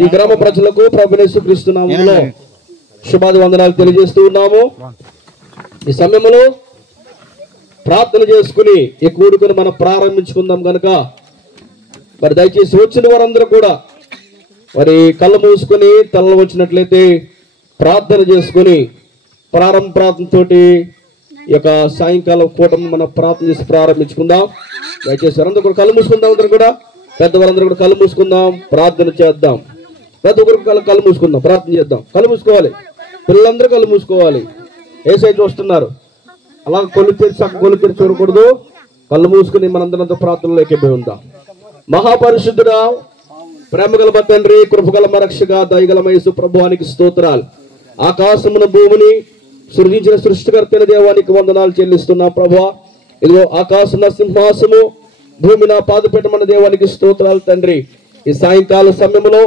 ఈ గ్రామ ప్రజలకు ప్రభువైన యేసుక్రీస్తు నామములో శుభాభివందనాలు తెలియజేస్తూ ఉన్నాము. ఈ సమయంలో ప్రార్థన చేసుకుని ఈ కూడుకుని మనం ప్రారంభించుకుందాం కనుక మరి దయచేసి వచ్చిన వారందరూ కూడా మరి కళ్ళు మూసుకొని తలలో వచ్చినట్లయితే ప్రార్థన చేసుకుని ప్రార్థనతోటి ఈ యొక్క సాయంకాలం కూటమి మనం ప్రార్థన చేసి ప్రారంభించుకుందాం. దయచేసి అందరూ కూడా కళ్ళు మూసుకుందాం. అందరూ కూడా పెద్దవాళ్ళందరూ కూడా కళ్ళు మూసుకుందాం, ప్రార్థన చేద్దాం. ప్రతి ఒక్కరికి కళ్ళు మూసుకుందాం, ప్రార్థన చేద్దాం. కళ్ళు మూసుకోవాలి, పిల్లలందరూ కళ్ళు మూసుకోవాలి. ఏ సైజు వస్తున్నారు అలా కొలు తెరిచి చూడకూడదు. కళ్ళు మూసుకుని మనందరంతో ప్రార్థనలో ఎక్కిపోయి ఉందాం. మహాపరిశుద్ధుడా, ప్రేమగల తండ్రి, కృపగల రక్షగా, దయగల యేసు ప్రభువానికి స్తోత్రాలు. ఆకాశమున భూమిని సృజించిన సృష్టికర్తైన దేవానికి వందనాలు చెల్లిస్తున్నా ప్రభువా. ఇదిగో ఆకాశం సింహాసము, భూమి నా పాదపీఠమన్న దేవానికి స్తోత్రాలు తండ్రి. ఈ సాయంకాల సమయంలో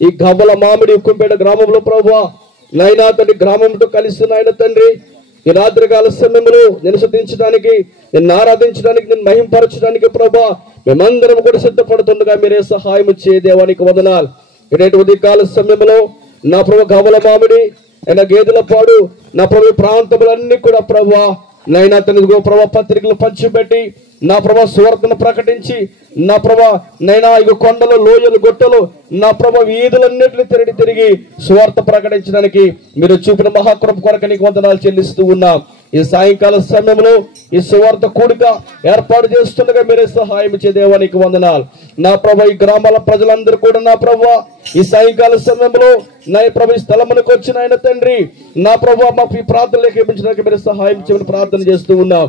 ఈ గవ్వల మామిడి ఉక్కంపేట గ్రామంలో ప్రభువా నైనా తండ్రి గ్రామంతో కలిసి నాయన తండ్రి ఈ రాత్రికాల సమయంలో నేను స్తుతించడానికి, నిన్ను ఆరాధించడానికి, నిన్ను మహింపరచడానికి ప్రభువా మేమందరం కూడా సిద్ధపడుతుండగా మీరే సహాయం ఇచ్చే దేవానికి వందనాలు. ఇటువంటి ఉదయకాల సమయంలో నా ప్రభు గవ్వల మామిడి అయినా గేదెల పాడు నా ప్రభు ప్రాంతములన్నీ కూడా ప్రభువా నైనా తన ప్రభా పత్రికలు పంచిపెట్టి నా ప్రభా సువార్తను ప్రకటించి నా ప్రభా నైనా ఇక కొండలు, లోయలు, గొట్టలు నా ప్రభా వీధులన్నింటినీ తిరిగి సువార్త ప్రకటించడానికి మీరు చూపిన మహాకృప కొరకు నీకు వందనాలు చెల్లిస్తూ ఉన్నాం. ఈ సాయంకాల సమయంలో ఈ సువార్త కూడిక ఏర్పాటు చేస్తుండగా మీరే సహాయం ఇచ్చే దేవానికి వందనాలు. నా ప్రభా ఈ గ్రామాల ప్రజలందరూ కూడా నా ప్రభా ఈ సాయంకాల సమయంలో నా ప్రభు స్థలమునకు వచ్చిన ఆయన తండ్రి నా ప్రభా మాకు ఈ ప్రార్థనలు ఏకీపించడానికి మీరు సహాయం చేయమని ప్రార్థన చేస్తూ ఉన్నాం.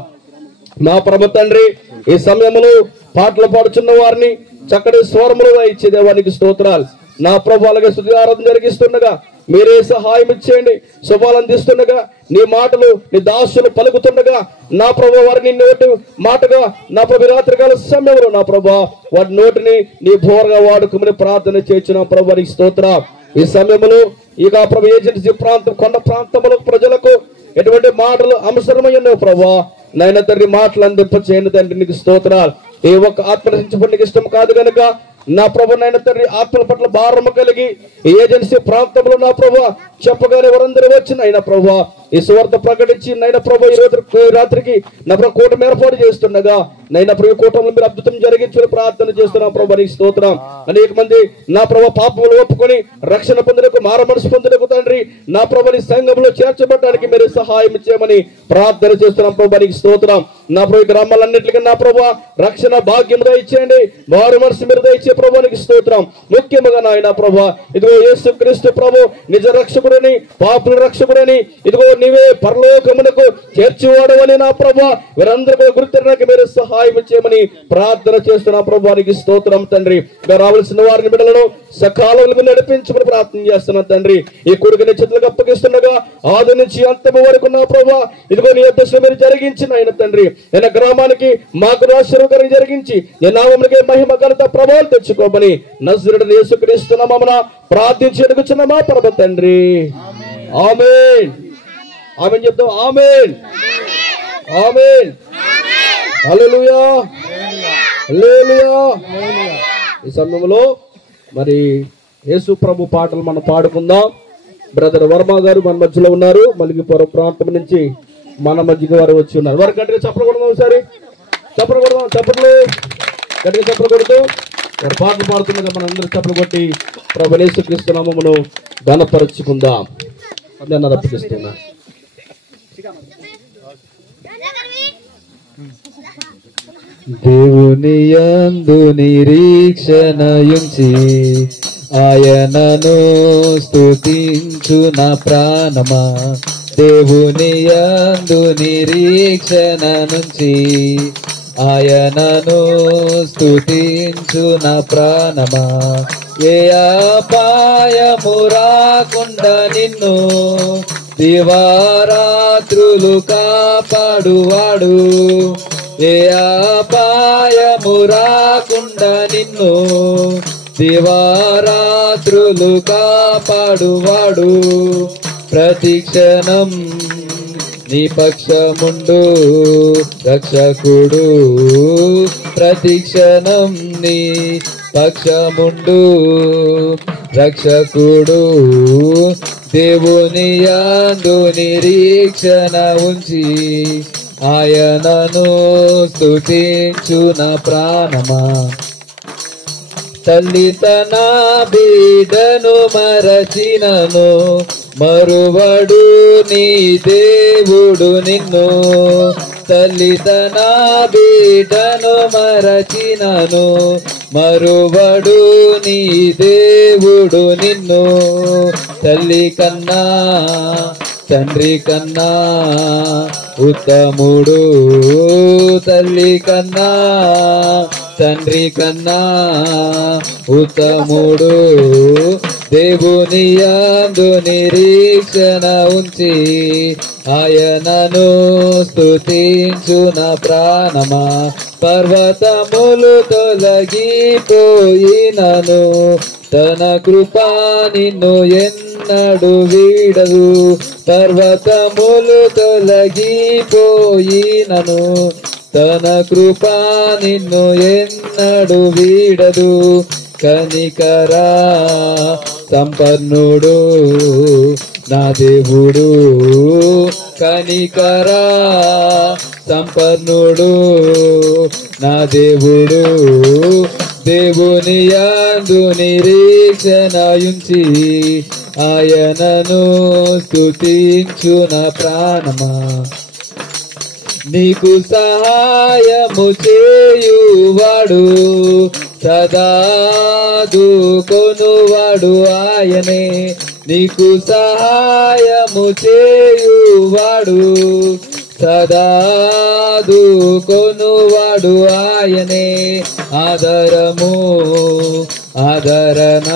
నా ప్రభు తండ్రి ఈ సమయంలో పాటలు పాడుచున్న వారిని చక్కటి స్వరములుగా ఇచ్చే దేవానికి స్తోత్రాలు. నా ప్రభు అలాగే స్తుతి ఆరాధన జరిగిస్తుండగా మీరే సహాయం ఇచ్చేయండి. శుభాలు అందిస్తుండగా నీ మాటలు నీ దాసులు పలుకుతుండగా నా ప్రభు వారిని నోటి మాటగా నా ప్రభు రాత్రికాల సమయంలో నా ప్రభు వారి నోటిని నీ భోరగా వాడుకుని ప్రార్థన చేయించిన ప్రభు వారికి స్తోత్రం. ఈ సమయంలో ఇక ప్రభు ఏజెన్సీ ప్రాంతం కొండ ప్రాంతముల ప్రజలకు ఎటువంటి మాటలు అవసరమయ్యో ప్రభా నాయన తండ్రి మాటలు అందింప చేయను తండ్రి నీకు స్తోత్రాలు. ఏ ఒక్క ఆత్మ రక్షించబడికి ఇష్టం కాదు కనుక నా ప్రభు నాయన తండ్రి ఆత్మల పట్ల భారము కలిగి ఈ ఏజెన్సీ ప్రాంతంలో నా ప్రభు చెప్పగానే వారందరూ వచ్చిన అయినా ప్రభు ఈ సువార్త ప్రకటించి నైనా ప్రభు ఈ రాత్రికి నా ప్రభు కూటమి ఏర్పాటు చేస్తుండగా నైనా ప్రభు కూటమిలో మీరు అద్భుతం జరిగించుకుని ప్రార్థన చేస్తున్నాం ప్రభు నీకు స్తోత్రం. అనేక మంది నా ప్రభు పాపములు ఒప్పుకొని రక్షణ పొందుటకు, మార మనసు పొందుటకు తండ్రి నా ప్రభుని సంఘంలో చేర్చబడడానికి మీరు సహాయం ఇచ్చేయమని ప్రార్థన చేస్తున్నాం ప్రభు నీకు స్తోత్రం. నా ప్రభు గ్రామాలన్నింటికి నా ప్రభు రక్షణ భాగ్యం దయచేయండి, మారు మనసు మీరు దయచే ప్రభునికి స్తోత్రం. ముఖ్యంగా నాయన ప్రభు ఇదిగో యేసుక్రీస్తు ప్రభు నిజ రక్షకుడని, పాపుల రక్షకుడని, ఇదిగో నీవే పరలోకమునకు చేర్చివాడవని నా ప్రభు వీరందరూ గుర్తించడానికి మీరు సహాయం చేయమని ప్రార్థన చేస్తున్నా ప్రభువానికి స్తోత్రం తండ్రి. రావాల్సిన వారిని బిడ్డలను సకాలంలో నడిపించమని ప్రార్థన చేస్తున్నా తండ్రి. ఈ కొడుకుని చేతులకు అప్పగిస్తుండగా ఆది నుంచి అంతము వరకు నా ప్రభు ఇదిగో నీ ఉద్దేశం మీరు జరిగించిన ఆయన తండ్రి నేను గ్రామానికి మాకు ఆశీర్వాదం జరిగించి నీ నామమునకే మహిమ ఘనత ప్రభావాలు తెచ్చుకోమని నజరేయుడైన యేసుక్రీస్తు నామమున ప్రార్థించి అడుగుచున్న మా ప్రభు తండ్రి. ఆమేన్. ఆమేన్ చెప్తాం. ఆమేన్, ఆమేన్, హల్లెలూయా, హల్లెలూయా. ఈ సమయంలో మరి యేసు ప్రభు పాటలు మనం పాడుకుందాం. బ్రదర్ వర్మ గారు మన మధ్యలో ఉన్నారు. మలిగిపురం ప్రాంతం నుంచి మన మధ్యకి వారు వచ్చి ఉన్నారు. వారు గట్టిగా చప్పలు కొడదాం. ఒకసారి చప్పలు కొడదాం. చప్పట్లు గట్టిగా చప్పలు కొడుతూ వారు పాటలు పాడుతుండగా మనం అందరూ చప్పలు కొట్టి ప్రభు యేసుక్రీస్తు నామమును ఘనపరచుకుందాం. నేను అర్పిస్తున్నా. దేవుని యందు నిరీక్షణయుంచి ఆయనను స్తుతించు నా ప్రాణమా. దేవుని యందు నిరీక్షణ నుంచి ఆయనను స్తుతించు నా ప్రాణమా. ఏ అపాయము రాకుండా నిన్ను దివారాత్రులు కాపాడువాడు. ఏ అపాయము రాకుండా నిన్ను దివారాత్రులు కాపాడువాడు. ప్రతిక్షణం నీ పక్షముండు రక్షకుడు. ప్రతిక్షణం నీ పక్షముండు రక్షకుడు దేవుని యందు నిరీక్షణ ఉంచి ఆయనను స్తుతించున ప్రాణమా. తల్లి తన బిడ్డను మరచినను మరువడు నీ దేవుడు నిన్ను. తల్లి తన బిడ్డను మరచినను మరువడు నీ దేవుడు నిన్ను. తల్లి కన్నా తండ్రి కన్నా ఉత్తముడు, తల్లి కన్నా తండ్రి కన్నా ఉత్తముడు, దేవుని యందు నిరీక్షణ ఉంచి ఆయనను స్తుతించున ప్రాణమా. పర్వతములు తొలగిపోయినను తన కృపా నిన్ను ఎన్నడు వీడదు. పర్వతములు తొలగిపోయినను తన కృపా నిన్ను ఎన్నడు వీడదు. కనికరా సంపన్నుడు నా దేవుడు, కనికరా సంపన్నుడు నా దేవుడు, దేవుని యందు నిరీక్షణ ఉంచి ఆయనను స్తుతించున ప్రాణమా. నీకు సహాయము చేయువాడు సదాదుకొనువాడు ఆయనే. నీకు సహాయము చేయువాడు సదాదుకొనువాడు ఆయనే. ఆదరము ఆదరణ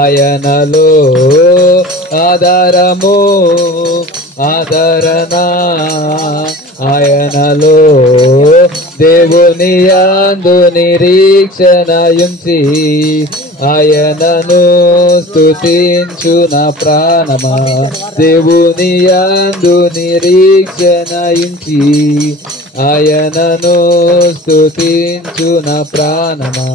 ఆయనలో, ఆదరము ఆదరణ ఆయనలో, దేవుని యందు నిరీక్షణ ఉంచి ఆయనను స్తుతించున ప్రాణమా. దేవుని యందు నిరీక్షణ ఉంచి ఆయనను స్తుతించున ప్రాణమా.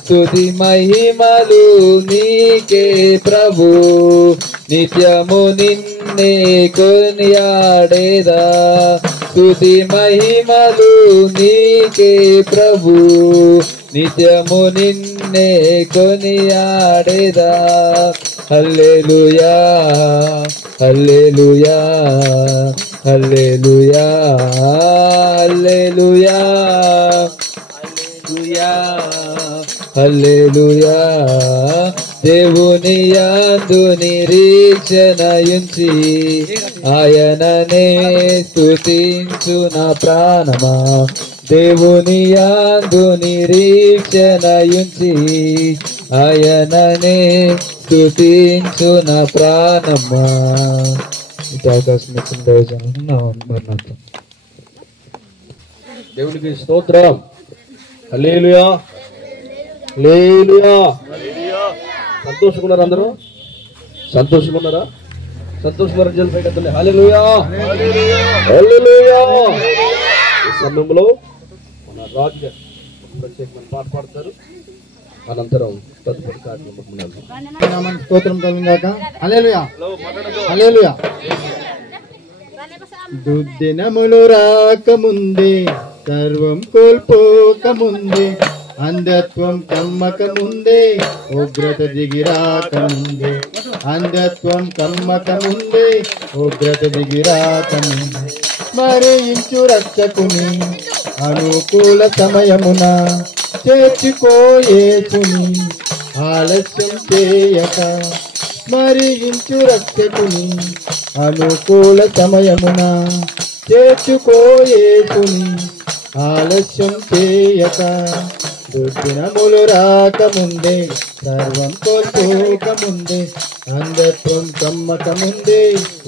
స్తుతి మహిమలు నీకే ప్రభు, నిత్యము నిన్నే కొనియాడేదా. స్తుతి మహిమలు నీకే ప్రభు, నిత్యము నిన్నే కొనియాడేదా. హల్లెలూయా హల్లెలూయా హల్లెలూయా హల్లెలూయా హల్లెలూయా. దేవుని యందు నిరీక్షణ ఉంచి ఆయననే స్తుతించున ప్రాణమా. దేవుని యందు నిరీక్షణ ఉంచి ఆయననే స్తుతించున ప్రాణమా. ఇది అవకాశం ఇచ్చిన మరణార్థం. దేవునికి స్తోత్రం. హల్లెలూయా హల్లెలూయా. సంతోషంగా ఉన్నారు అందరూ? సంతోషంగా ఉన్నారా? సంతోషంగా జల్పైతే హల్లెలూయా హల్లెలూయా. ఈ సమయంలో మన రాజు గారు ప్రత్యేకమైన పాట పాడతారు. అనంతరం తదుపరి కార్యక్రమం స్తోత్రం కలుగుగాక. హల్లెలూయా హల్లెలూయా. దుర్దినములు రాకముందే, సర్వం కోల్పోకముందే, అంధత్వం కమ్మకముందే, ఉగ్రత దిగిరాకముందే, అంధత్వం కమ్మకముందే, ఉగ్రత దిగిరాకముందే, మరించు రక్షకుని అనుకూల సమయమున చేర్చుకోయేసుని ఆలస్యం చేయక, మరించు రక్షకుని అనుకూల సమయమున చేర్చుకోయేసుని ఆలస్యం చేయక. దుర్దినములు రాకముందే, సర్వం కోల్పోకముందే, అంధత్వం కమ్మకముందే,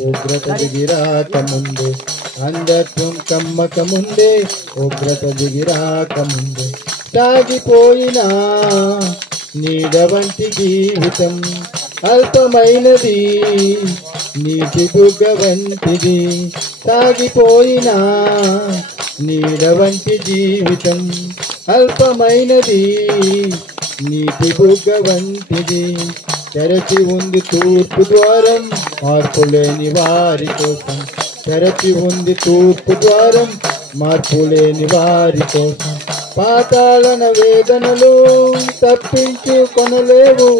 ఉగ్రత దిగిరాకముందే, అంధత్వం కమ్మకముందే, ఉగ్రత దిగిరాకముందే, సాగిపోయినా నీడ వంటి జీవితం అల్పమైనది, నీటి బుగ్గ వంటిది. సాగిపోయినా నీడ వంటి జీవితం అల్పమైనది, నీటి బుగ్గ వంటిది. తెరచి ఉంది తూర్పు ద్వారం మార్పులేని వారి కోసం. తెరచి ఉంది తూర్పు ద్వారం మార్పులేని వారి కోసం. పాతాళన వేదనలు తప్పించుకొనలేవు,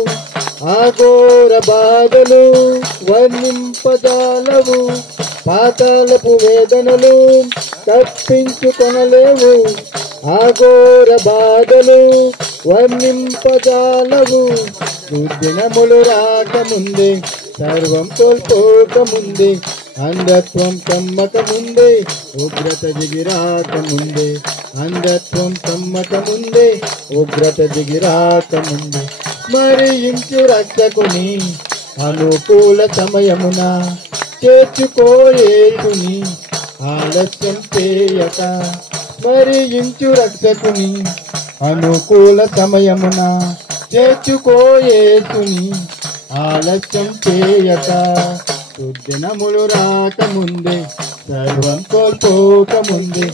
ఆఘోర బాధలు వర్ణింపజాలవు. పాతాళపు వేదనలు తప్పించుకొనలేవు, ఆఘోర బాధలు వర్ణింపజాలవు. దుర్దినములు రాకముందే సర్వం కోల్పోకముందే, అంధత్వం కమ్మకముందే ఉగ్రత దిగిరాకముందే. అంధత్వం కమ్మకముందే ఉగ్రత దిగిరాకముందే. స్మరించు రక్షకుని అనుకూల సమయమున, చేర్చుకోయేసుని ఆలస్యం చేయక. స్మరించు రక్షకుని అనుకూల సమయమున, చేర్చుకోయేసుని ఆలస్యం చేయక. దుర్దినములు రాకముందే సర్వం కోల్పోకముందే,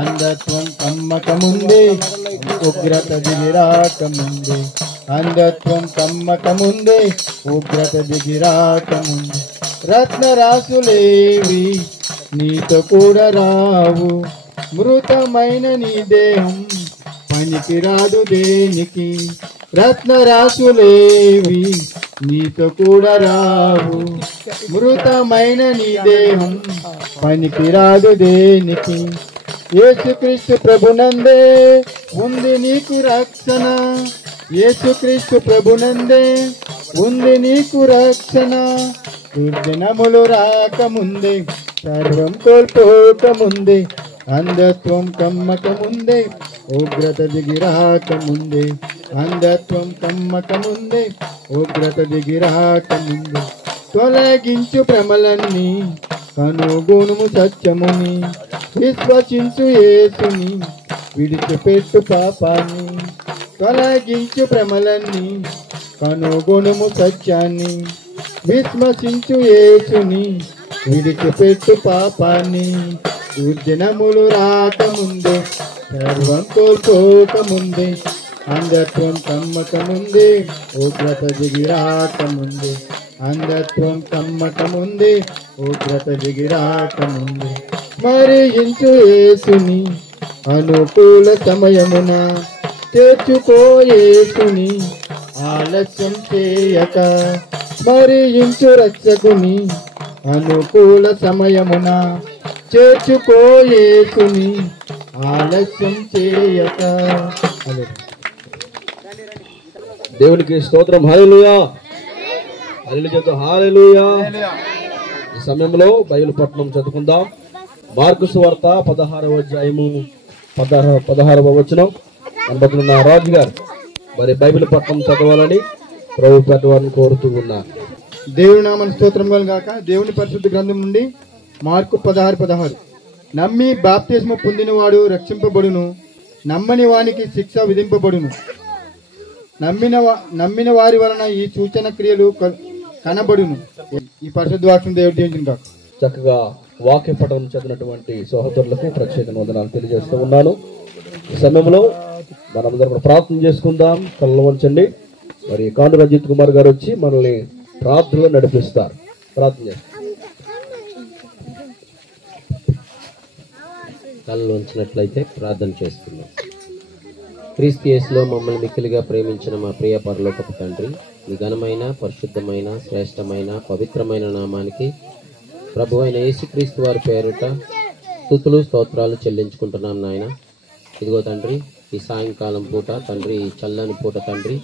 అంధత్వం కమ్మకముందే ఉగ్రత దిగిరాకముందే. అంధత్వం కమ్మకముందే ఉగ్రత దిగిరాకముందే. రత్నరాసులేవి నీతో కూడా రావు, మృతమైన నీ దేహం పనికిరాదు దేనికి. రత్నరాసులేవి నీతో కూడా రావు, మృతమైన నీ దేహం పనికిరాదు దేనికి. యేసుక్రీస్తు ప్రభునందే ఉంది నీకు రక్షణ. యేసుక్రీస్తు ప్రభునందే ఉంది నీకు రక్షణ. దుర్దినములు రాకముందే సర్వం కోల్పోకముందే, అంధత్వం కమ్మకముందే ఉగ్రత దిగిరాకముందే. అంధత్వం కమ్మకముందే ఉగ్రత దిగిరాకముందే. తొలగించు భ్రమలన్నీ కనుగొనుము సత్యముని, విశ్వసించు యేసుని విడిచిపెట్టు పాపాన్ని. తొలగించు భ్రమలన్నీ కనుగొనుము సత్యాన్ని, విశ్వసించు యేసుని విడిచిపెట్టు పాపాన్ని. దుర్దినములు రాకముందే సర్వం కోల్పోకముందే, అంధత్వం కమ్మకముందే ఉగ్రత దిగిరాకముందే. అంధత్వం కమ్మకముందే ఉగ్రత దిగిరాకముందే. స్మరించు యేసుని అనుకూల సమయమున, చేర్చుకోయేసుని ఆలస్యం చేయక. స్మరించు రక్షకుని అనుకూల సమయమున, చేర్చుకోయేసుని ఆలస్యం చేయక. దేవునికి స్తోత్రం. హల్లెలూయా, హల్లెలూయా, హల్లెలూయా. ఈ సమయంలో బైబిల్ పట్టణం చదువుకుందాం. మార్కు సువార్త 16వ అధ్యాయము 16వ వచనం. మన రాజు గారు మరి బైబిల్ పట్టణం చదవాలని ప్రభు పెద్దవారిని కోరుతూ ఉన్నారు. దేవుని నామమున స్తోత్రం కలుగాక. దేవుని పరిశుద్ధ గ్రంథం నుండి మార్కు 16:16. నమ్మి బాప్తిస్మము పొందినవాడు రక్షింపబడును, నమ్మని వానికి శిక్ష విధింపబడును. నమ్మిన వారి వలన ఈ సూచన క్రియలు కనబడును. ఈ పరిశుద్ధ వాక్యం దేవుడు దీవించును గాక. చక్కగా వాక్య పఠనం చదివినటువంటి సహోదరులకు ప్రత్యేక వందనాలు తెలియజేస్తూ ఉన్నాను. ఈ సమయంలో మనందరం కూడా ప్రార్థన చేసుకుందాం. కళ్ళు వంచండి. మరి కాండు రంజిత్ కుమార్ గారు వచ్చి మనల్ని ప్రార్థనలో నడిపిస్తారు. ప్రార్థన చేస్తారు. కళ్ళు ఉంచినట్లయితే ప్రార్థన చేస్తున్నాం. క్రీస్తు యేసులో మమ్మల్ని మిక్కిలిగా ప్రేమించిన మా ప్రియ పరలోకపు తండ్రి, మీ ఘనమైన, పరిశుద్ధమైన, శ్రేష్టమైన, పవిత్రమైన నామానికి ప్రభు అయిన యేసుక్రీస్తు వారి పేరిట స్తుతులు స్తోత్రాలు చెల్లించుకుంటున్నాం నాయన. ఇదిగో తండ్రి, ఈ సాయంకాలం పూట తండ్రి, ఈ చల్లని పూట తండ్రి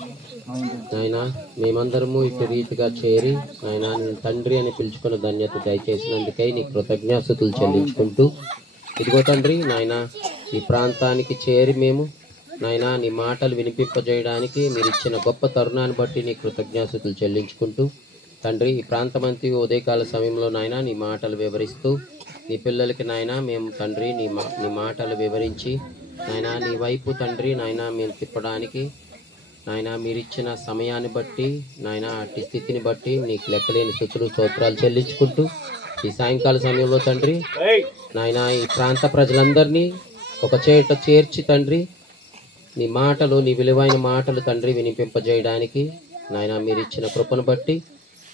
నాయన, మేమందరము ఇటు రీతిగా చేరి నాయన నేను తండ్రి అని పిలుచుకున్న ధన్యత దయచేసినందుకై నీ కృతజ్ఞాస్తుతులు చెల్లించుకుంటూ, ఇదిగో తండ్రి నాయన, ఈ ప్రాంతానికి చేరి మేము నాయన నీ మాటలు వినిపింపజేయడానికి మీరు ఇచ్చిన గొప్ప తరుణాన్ని బట్టి నీ కృతజ్ఞాస్తుతులు చెల్లించుకుంటూ తండ్రి, ఈ ప్రాంతమంతి ఉదయకాల సమయంలో నాయన నీ మాటలు వివరిస్తూ నీ పిల్లలకి నాయన మేము తండ్రి నీ మాటలు వివరించి నాయన నీ వైపు తండ్రి నాయన మేము తిప్పడానికి నాయన మీరిచ్చిన సమయాన్ని బట్టి నాయన అట్టి స్థితిని బట్టి నీకు లెక్కలేని స్తుతులు స్తోత్రాలు చెల్లించుకుంటూ ఈ సాయంకాల సమయంలో తండ్రి నాయన ఈ ప్రాంత ప్రజలందరినీ ఒక చేట చేర్చి తండ్రి నీ మాటలు, నీ విలువైన మాటలు తండ్రి వినిపింపజేయడానికి నాయన మీరు ఇచ్చిన కృపను బట్టి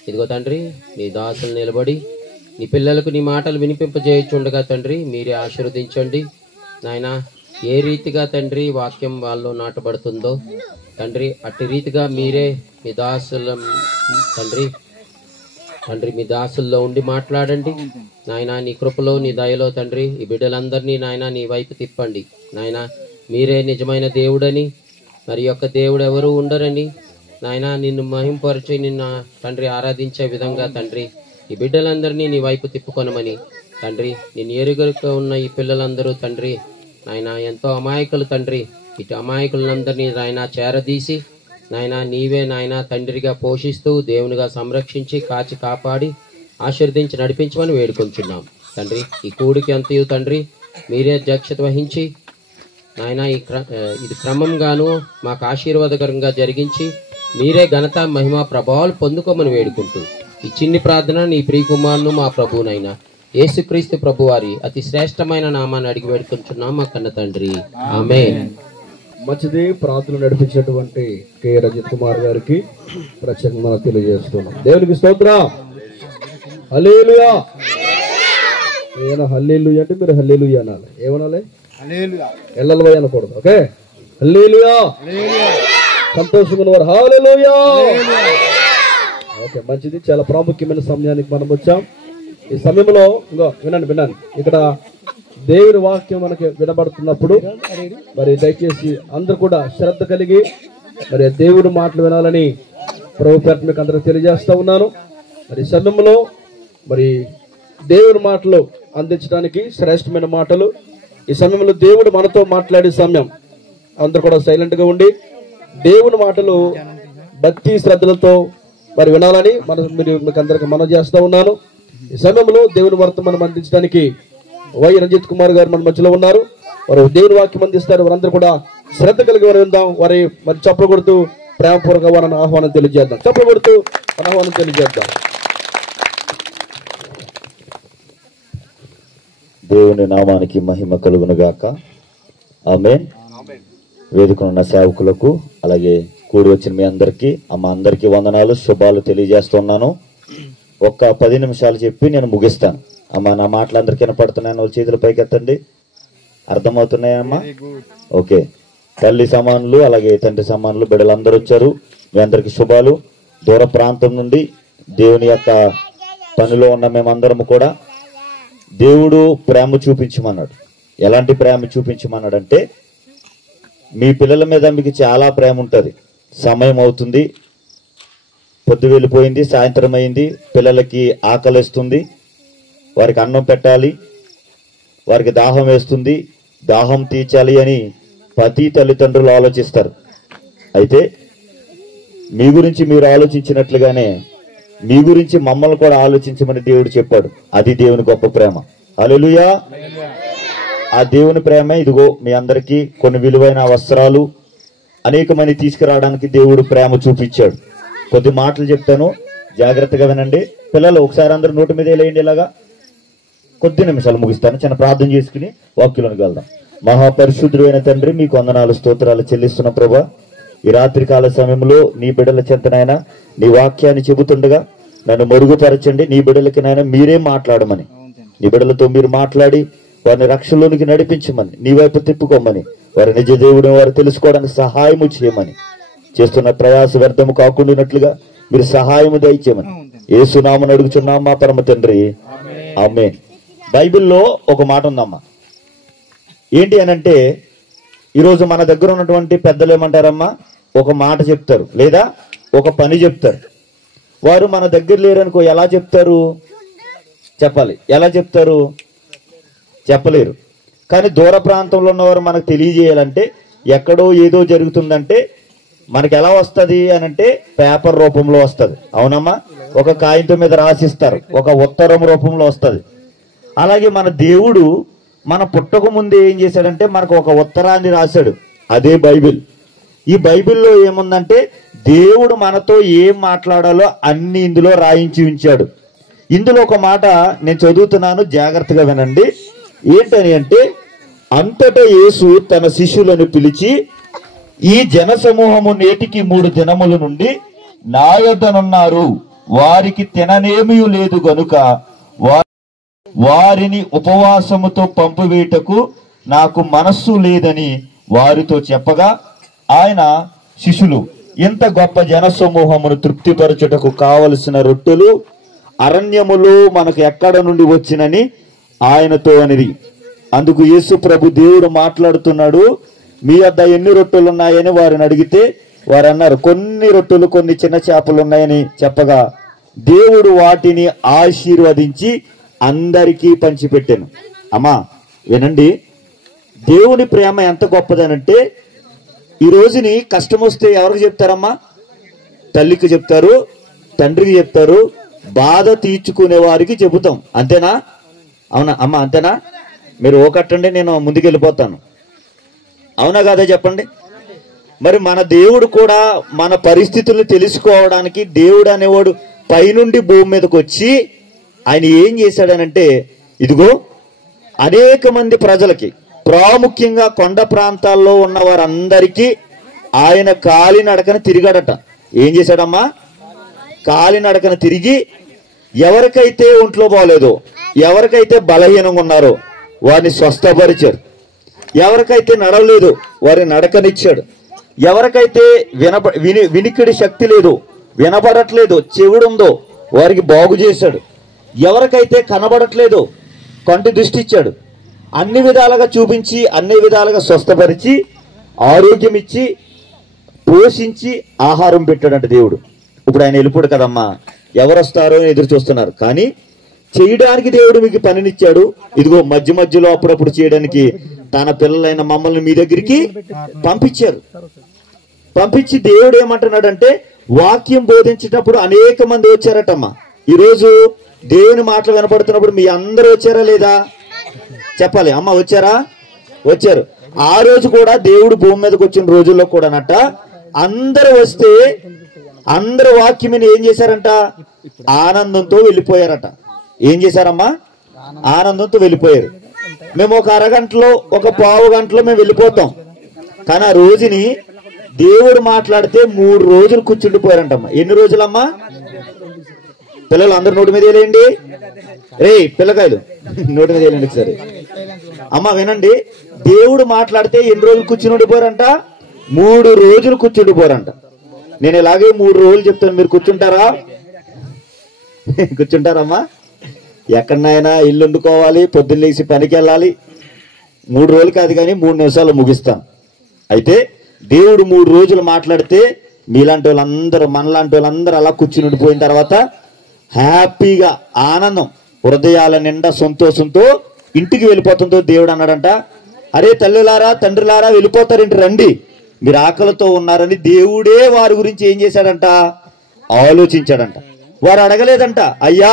ఇదిగో తండ్రి నీ దాసులు నిలబడి నీ పిల్లలకు నీ మాటలు వినిపింపజేయచుండగా తండ్రి మీరే ఆశీర్వదించండి నాయన. ఏ రీతిగా తండ్రి వాక్యం వాళ్ళు నాటబడుతుందో తండ్రి అట్టి రీతిగా మీరే మీ దాసుల తండ్రి మీ దాసుల్లో ఉండి మాట్లాడండి నాయన. నీ కృపలో నీ దయలో తండ్రి ఈ బిడ్డలందరినీ నాయన నీ వైపు తిప్పండి నాయన. మీరే నిజమైన దేవుడని, మరి యొక్క దేవుడు ఎవరు ఉండరని నాయన నిన్ను మహింపరిచి నిన్ను తండ్రి ఆరాధించే విధంగా తండ్రి ఈ బిడ్డలందరినీ నీ వైపు తిప్పుకొనమని తండ్రి. నేను ఎరుగరుగా ఉన్న ఈ పిల్లలందరూ తండ్రి నాయన ఎంతో అమాయకులు తండ్రి. ఇటు అమాయకులందరినీ నాయన చేరదీసి నాయన నీవే నాయన తండ్రిగా పోషిస్తూ దేవునిగా సంరక్షించి కాచి కాపాడి ఆశీర్వదించి నడిపించమని వేడుకొంచున్నాం తండ్రి. ఈ కూడికి అంతయు తండ్రి మీరే అధ్యక్షత వహించి నాయన ఇది క్రమంగాను మాకు ఆశీర్వాదకరంగా జరిగించి మీరే ఘనత మహిమ ప్రభావాలు పొందుకోమని వేడుకుంటూ ఈ చిన్ని ప్రార్థన నీ ప్రియకుమారును మా ప్రభువునైనా యేసుక్రీస్తు ప్రభు వారి అతి శ్రేష్టమైన నామాన్ని అడిగి వేడుకుంటున్నాం మా కన్న తండ్రి, ఆమేన్. మంచిది. ప్రార్థన నడిపించినటువంటి కె రజిత్ కుమార్ గారికి ప్రత్యేకంగా తెలియజేస్తున్నాం. దేవునికి స్తోత్రం. హల్లెలూయా. ఏనా హల్లెలూయా అంటే మీరు హల్లెలూయా అనాలి. ఏమనాలి? ఎల్లలవై అనకూడదు. ఓకే, హల్లెలూయా. సంతోషంగా వారు హల్లెలూయా. ఓకే, మంచిది. చాలా ప్రాముఖ్యమైన సమయానికి మనం వచ్చాం. ఈ సమయంలో ఇంకో వినండి, ఇక్కడ దేవుని వాక్యం మనకి వినబడుతున్నప్పుడు మరి దయచేసి అందరూ కూడా శ్రద్ధ కలిగి మరి దేవుడి మాటలు వినాలని ప్రభు పేట మీకు అందరికి తెలియజేస్తా ఉన్నాను. మరి ఈ సమయంలో మరి దేవుని మాటలు అందించడానికి శ్రేష్టమైన మాటలు ఈ సమయంలో దేవుడు మనతో మాట్లాడే సమయం. అందరూ కూడా సైలెంట్ గా ఉండి దేవుని మాటలు భక్తి శ్రద్ధలతో మరి వినాలని మీకు అందరికి మనం చేస్తా ఉన్నాను. ఈ సమయంలో దేవుని వర్తమానం అందించడానికి వై రంజిత్ కుమార్ గారు మన మధ్యలో ఉన్నారు. వారు దేవుని వాక్యం అందిస్తారు. వారందరూ కూడా శ్రద్ధ కలిగి వారు విందాం. వారి మరి చప్పలు కొడుతూ ప్రేమపూర్వక వారిని ఆహ్వానం తెలియజేద్దాం. చప్పలు కొడుతూ మన ఆహ్వానం తెలియజేద్దాం. దేవుని నామానికి మహిమ కలుగును గాక. ఆమేన్. వేదికనున్న సేవకులకు అలాగే కూడి వచ్చిన మీ అందరికీ అమ్మ అందరికీ వందనాలు, శుభాలు తెలియజేస్తున్నాను. ఒక్క 10 నిమిషాలు చెప్పి నేను ముగిస్తాను. అమ్మ నా మాటలు అందరికీ వినపడుతున్నాయని వాళ్ళ చేతులు పైకెత్తండి. అర్థమవుతున్నాయమ్మా? ఓకే. తల్లి సమానులు అలాగే తండ్రి సమానులు బిడ్డలందరూ వచ్చారు. మీ అందరికి శుభాలు. దూర ప్రాంతం నుండి దేవుని యొక్క పనిలో ఉన్న మేమందరము కూడా దేవుడు ప్రేమ చూపించమన్నాడు. ఎలాంటి ప్రేమ చూపించమన్నాడు అంటే, మీ పిల్లల మీద మీకు చాలా ప్రేమ ఉంటుంది. సమయం అవుతుంది, పొద్దు వెళ్ళిపోయింది, సాయంత్రం అయింది, పిల్లలకి ఆకలిస్తుంది, వారికి అన్నం పెట్టాలి, వారికి దాహం వేస్తుంది, దాహం తీర్చాలి అని ప్రతి తల్లిదండ్రులు ఆలోచిస్తారు. అయితే మీ గురించి మీరు ఆలోచించినట్లుగానే మీ గురించి మమ్మల్ని కూడా ఆలోచించమని దేవుడు చెప్పాడు. అది దేవుని గొప్ప ప్రేమ. హల్లెలూయా. ఆ దేవుని ప్రేమ ఇదిగో మీ అందరికీ కొన్ని విలువైన వస్త్రాలు అనేకమని తీసుకురావడానికి దేవుడు ప్రేమ చూపించాడు. కొద్ది మాటలు చెప్తాను, జాగ్రత్తగా వినండి. పిల్లలు ఒకసారి అందరూ నోటి మీద వేయండి. ఇలాగా కొద్ది నిమిషాలు ముగిస్తాను. చిన్న ప్రార్థన చేసుకుని వాక్యంలోకి వెళ్దాం. మహాపరిశుద్ధుడు అయిన తండ్రి, మీకు వందనాలు స్తోత్రాలు చెల్లిస్తున్న ప్రభా, ఈ రాత్రి కాల సమయంలో నీ బిడ్డల చెంతనైనా నీ వాక్యాన్ని చెబుతుండగా నన్ను మరుగుపరచండి. నీ బిడ్డలకి నాయన మీరే మాట్లాడమని, నీ బిడ్డలతో మీరు మాట్లాడి వారిని రక్షణలోనికి నడిపించమని, నీ వైపు తిప్పుకోమని, వారి నిజ దేవుడిని వారు తెలుసుకోవడానికి సహాయము చేయమని, చేస్తున్న ప్రయాస వ్యర్థము కాకుండానట్లుగా మీరు సహాయము దయచేయమని యేసునామమున అడుగుచున్నాం మా పరమ తండ్రి, ఆమేన్. బైబిల్లో ఒక మాట ఉందమ్మా. ఏంటి అనంటే, ఈరోజు మన దగ్గర ఉన్నటువంటి పెద్దలు ఏమంటారమ్మా, ఒక మాట చెప్తారు లేదా ఒక పని చెప్తారు. వారు మన దగ్గర లేరనుకో ఎలా చెప్తారు? చెప్పాలి. ఎలా చెప్తారు? చెప్పలేరు. కానీ దూర ప్రాంతంలో ఉన్నవారు మనకు తెలియజేయాలంటే, ఎక్కడో ఏదో జరుగుతుందంటే మనకి ఎలా వస్తుంది అని అంటే పేపర్ రూపంలో వస్తుంది. అవునమ్మా? ఒక కాగితం మీద రాసిస్తారు, ఒక ఉత్తరం రూపంలో వస్తుంది. అలాగే మన దేవుడు మన పుట్టక ముందే ఏం చేశాడంటే మనకు ఒక ఉత్తరాన్ని రాశాడు. అదే బైబిల్. ఈ బైబిల్లో ఏముందంటే దేవుడు మనతో ఏం మాట్లాడాలో అన్ని ఇందులో రాయించి ఉంచాడు. ఇందులో ఒక మాట నేను చదువుతున్నాను, జాగ్రత్తగా వినండి. ఏంటని అంటే, అంతటా యేసు తన శిష్యులను పిలిచి ఈ జన సమూహము నేటికి 3 దినముల నుండి నా యొద్దనున్నారు. వారికి తిననేమీ లేదు గనుక వారిని ఉపవాసముతో పంపివేయుటకు నాకు మనస్సు లేదని వారితో చెప్పగా, ఆయన శిష్యులు, ఇంత గొప్ప జన సమూహమును తృప్తిపరచుటకు కావలసిన రొట్టెలు అరణ్యములో మనకు ఎక్కడ నుండి వచ్చినని ఆయనతో అనేది. అందుకు యేసు ప్రభు దేవుడు మాట్లాడుతున్నాడు, మీ వద్ద ఎన్ని రొట్టెలు ఉన్నాయని వారిని అడిగితే వారు అన్నారు, కొన్ని రొట్టెలు కొన్ని చిన్న చేపలు ఉన్నాయని చెప్పగా, దేవుడు వాటిని ఆశీర్వదించి అందరికీ పంచిపెట్టాను. అమ్మా వినండి, దేవుని ప్రేమ ఎంత గొప్పదనంటే, ఈ రోజుని కష్టం వస్తే ఎవరికి చెప్తారమ్మా? తల్లికి చెప్తారు, తండ్రికి చెప్తారు, బాధ తీర్చుకునే వారికి చెబుతాం. అంతేనా? అవునా అమ్మా? అంతేనా? మీరు ఓకట్టండి, నేను ముందుకెళ్ళిపోతాను. అవునా కాదా చెప్పండి. మరి మన దేవుడు కూడా మన పరిస్థితులను తెలుసుకోవడానికి దేవుడు అనేవాడు పైనుండి భూమి మీదకి వచ్చి ఆయన ఏం చేశాడనంటే, ఇదిగో అనేక మంది ప్రజలకి, ప్రాముఖ్యంగా కొండ ప్రాంతాల్లో ఉన్న వారందరికీ ఆయన కాలినడకన తిరిగాడట. ఏం చేశాడమ్మా? కాలినడకన తిరిగి ఎవరికైతే ఒంట్లో బాగోలేదో, ఎవరికైతే బలహీనంగా ఉన్నారో వారిని స్వస్థపరిచారు. ఎవరికైతే నడవలేదు వారిని నడకనిచ్చాడు. ఎవరికైతే వినికిడి శక్తి లేదు, వినబడట్లేదు, చెవుడుందో వారికి బాగు చేశాడు. ఎవరికైతే కనబడట్లేదు కంటి దృష్టి ఇచ్చాడు. అన్ని విధాలుగా చూపించి, అన్ని విధాలుగా స్వస్థపరిచి, ఆరోగ్యం ఇచ్చి, పోషించి, ఆహారం పెట్టాడంట దేవుడు. ఇప్పుడు ఆయన వెళ్ళిపోడు కదమ్మా, ఎవరు వస్తారో అని ఎదురు చూస్తున్నారు. కానీ చేయడానికి దేవుడు మీకు పనినిచ్చాడు. ఇదిగో మధ్య మధ్యలో అప్పుడప్పుడు చేయడానికి తన పిల్లలైన మమ్మల్ని మీ దగ్గరికి పంపించారు. పంపించి దేవుడు ఏమంటున్నాడంటే, వాక్యం బోధించేటప్పుడు అనేక మంది వచ్చారటమ్మా. ఈరోజు దేవుని మాటలు వినపడుతున్నప్పుడు మీ అందరూ వచ్చారా లేదా చెప్పాలి. అమ్మ వచ్చారా? వచ్చారు. ఆ రోజు కూడా దేవుడు భూమి మీదకి వచ్చిన రోజుల్లో కూడానట అందరూ వస్తే అందరు వాక్యమని ఏం చేశారంట? ఆనందంతో వెళ్ళిపోయారట. ఏం చేశారమ్మా? ఆనందంతో వెళ్ళిపోయారు. మేము ఒక అరగంటలో, ఒక పావు గంటలో మేము వెళ్ళిపోతాం. కానీ ఆ రోజుని దేవుడు మాట్లాడితే 3 రోజులు కూర్చుండిపోయారంటమ్మా. ఎన్ని రోజులమ్మా? పిల్లలు అందరు నోటి మీద వేయండి. పిల్లకాయలు నోటి మీద వేయండి సరే. అమ్మ వినండి, దేవుడు మాట్లాడితే ఎన్ని రోజులు కూర్చుని ఉండిపోయారంట? 3 రోజులు కూర్చుండిపోయారంట. నేను ఇలాగే 3 రోజులు చెప్తాను, మీరు కూర్చుంటారా? కూర్చుంటారమ్మా? ఎక్కడనైనా ఇల్లు వండుకోవాలి, పొద్దున్న లేచి పనికి వెళ్ళాలి. 3 రోజులు కాదు కానీ 3 నిమిషాలు ముగిస్తాం. అయితే దేవుడు 3 రోజులు మాట్లాడితే మీలాంటి వాళ్ళందరూ, మనలాంటి వాళ్ళందరూ అలా కూర్చుని ఉండిపోయిన తర్వాత హ్యాపీగా ఆనందం, హృదయాల నిండా సంతోషంతో ఇంటికి వెళ్ళిపోతుందో దేవుడు అన్నాడంట, అరే తల్లిలారా, తండ్రిలారా వెళ్ళిపోతారేంటి, రండి, మీరు ఆకలితో ఉన్నారని దేవుడే వారి గురించి ఏం చేశాడంట? ఆలోచించాడంట. వారు అడగలేదంట, అయ్యా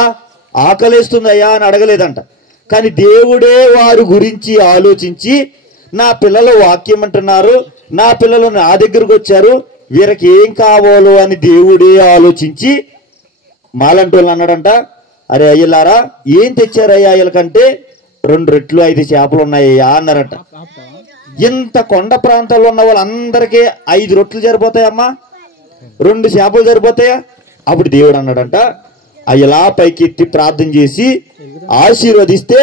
ఆకలేస్తుంది అయ్యా అని అడగలేదంట. కానీ దేవుడే వారి గురించి ఆలోచించి, నా పిల్లలు వాక్యం అంటున్నారు, నా పిల్లలు నా దగ్గరకు వచ్చారు, వీరికి ఏం కావాలో అని దేవుడే ఆలోచించి మాలంటి వాళ్ళు అన్నాడంట, అరే అయ్యలారా ఏం తెచ్చారయ్యా వీళ్ళకంటే 2 రెట్లు 5 చేపలు ఉన్నాయ్యా అన్నారంట. ఇంత కొండ ప్రాంతాల్లో ఉన్న వాళ్ళందరికీ 5 రొట్టెలు సరిపోతాయమ్మా? 2 చేపలు సరిపోతాయా? అప్పుడు దేవుడు అన్నాడంట, అయ్యలా పైకి ఎత్తి ప్రార్థన చేసి ఆశీర్వదిస్తే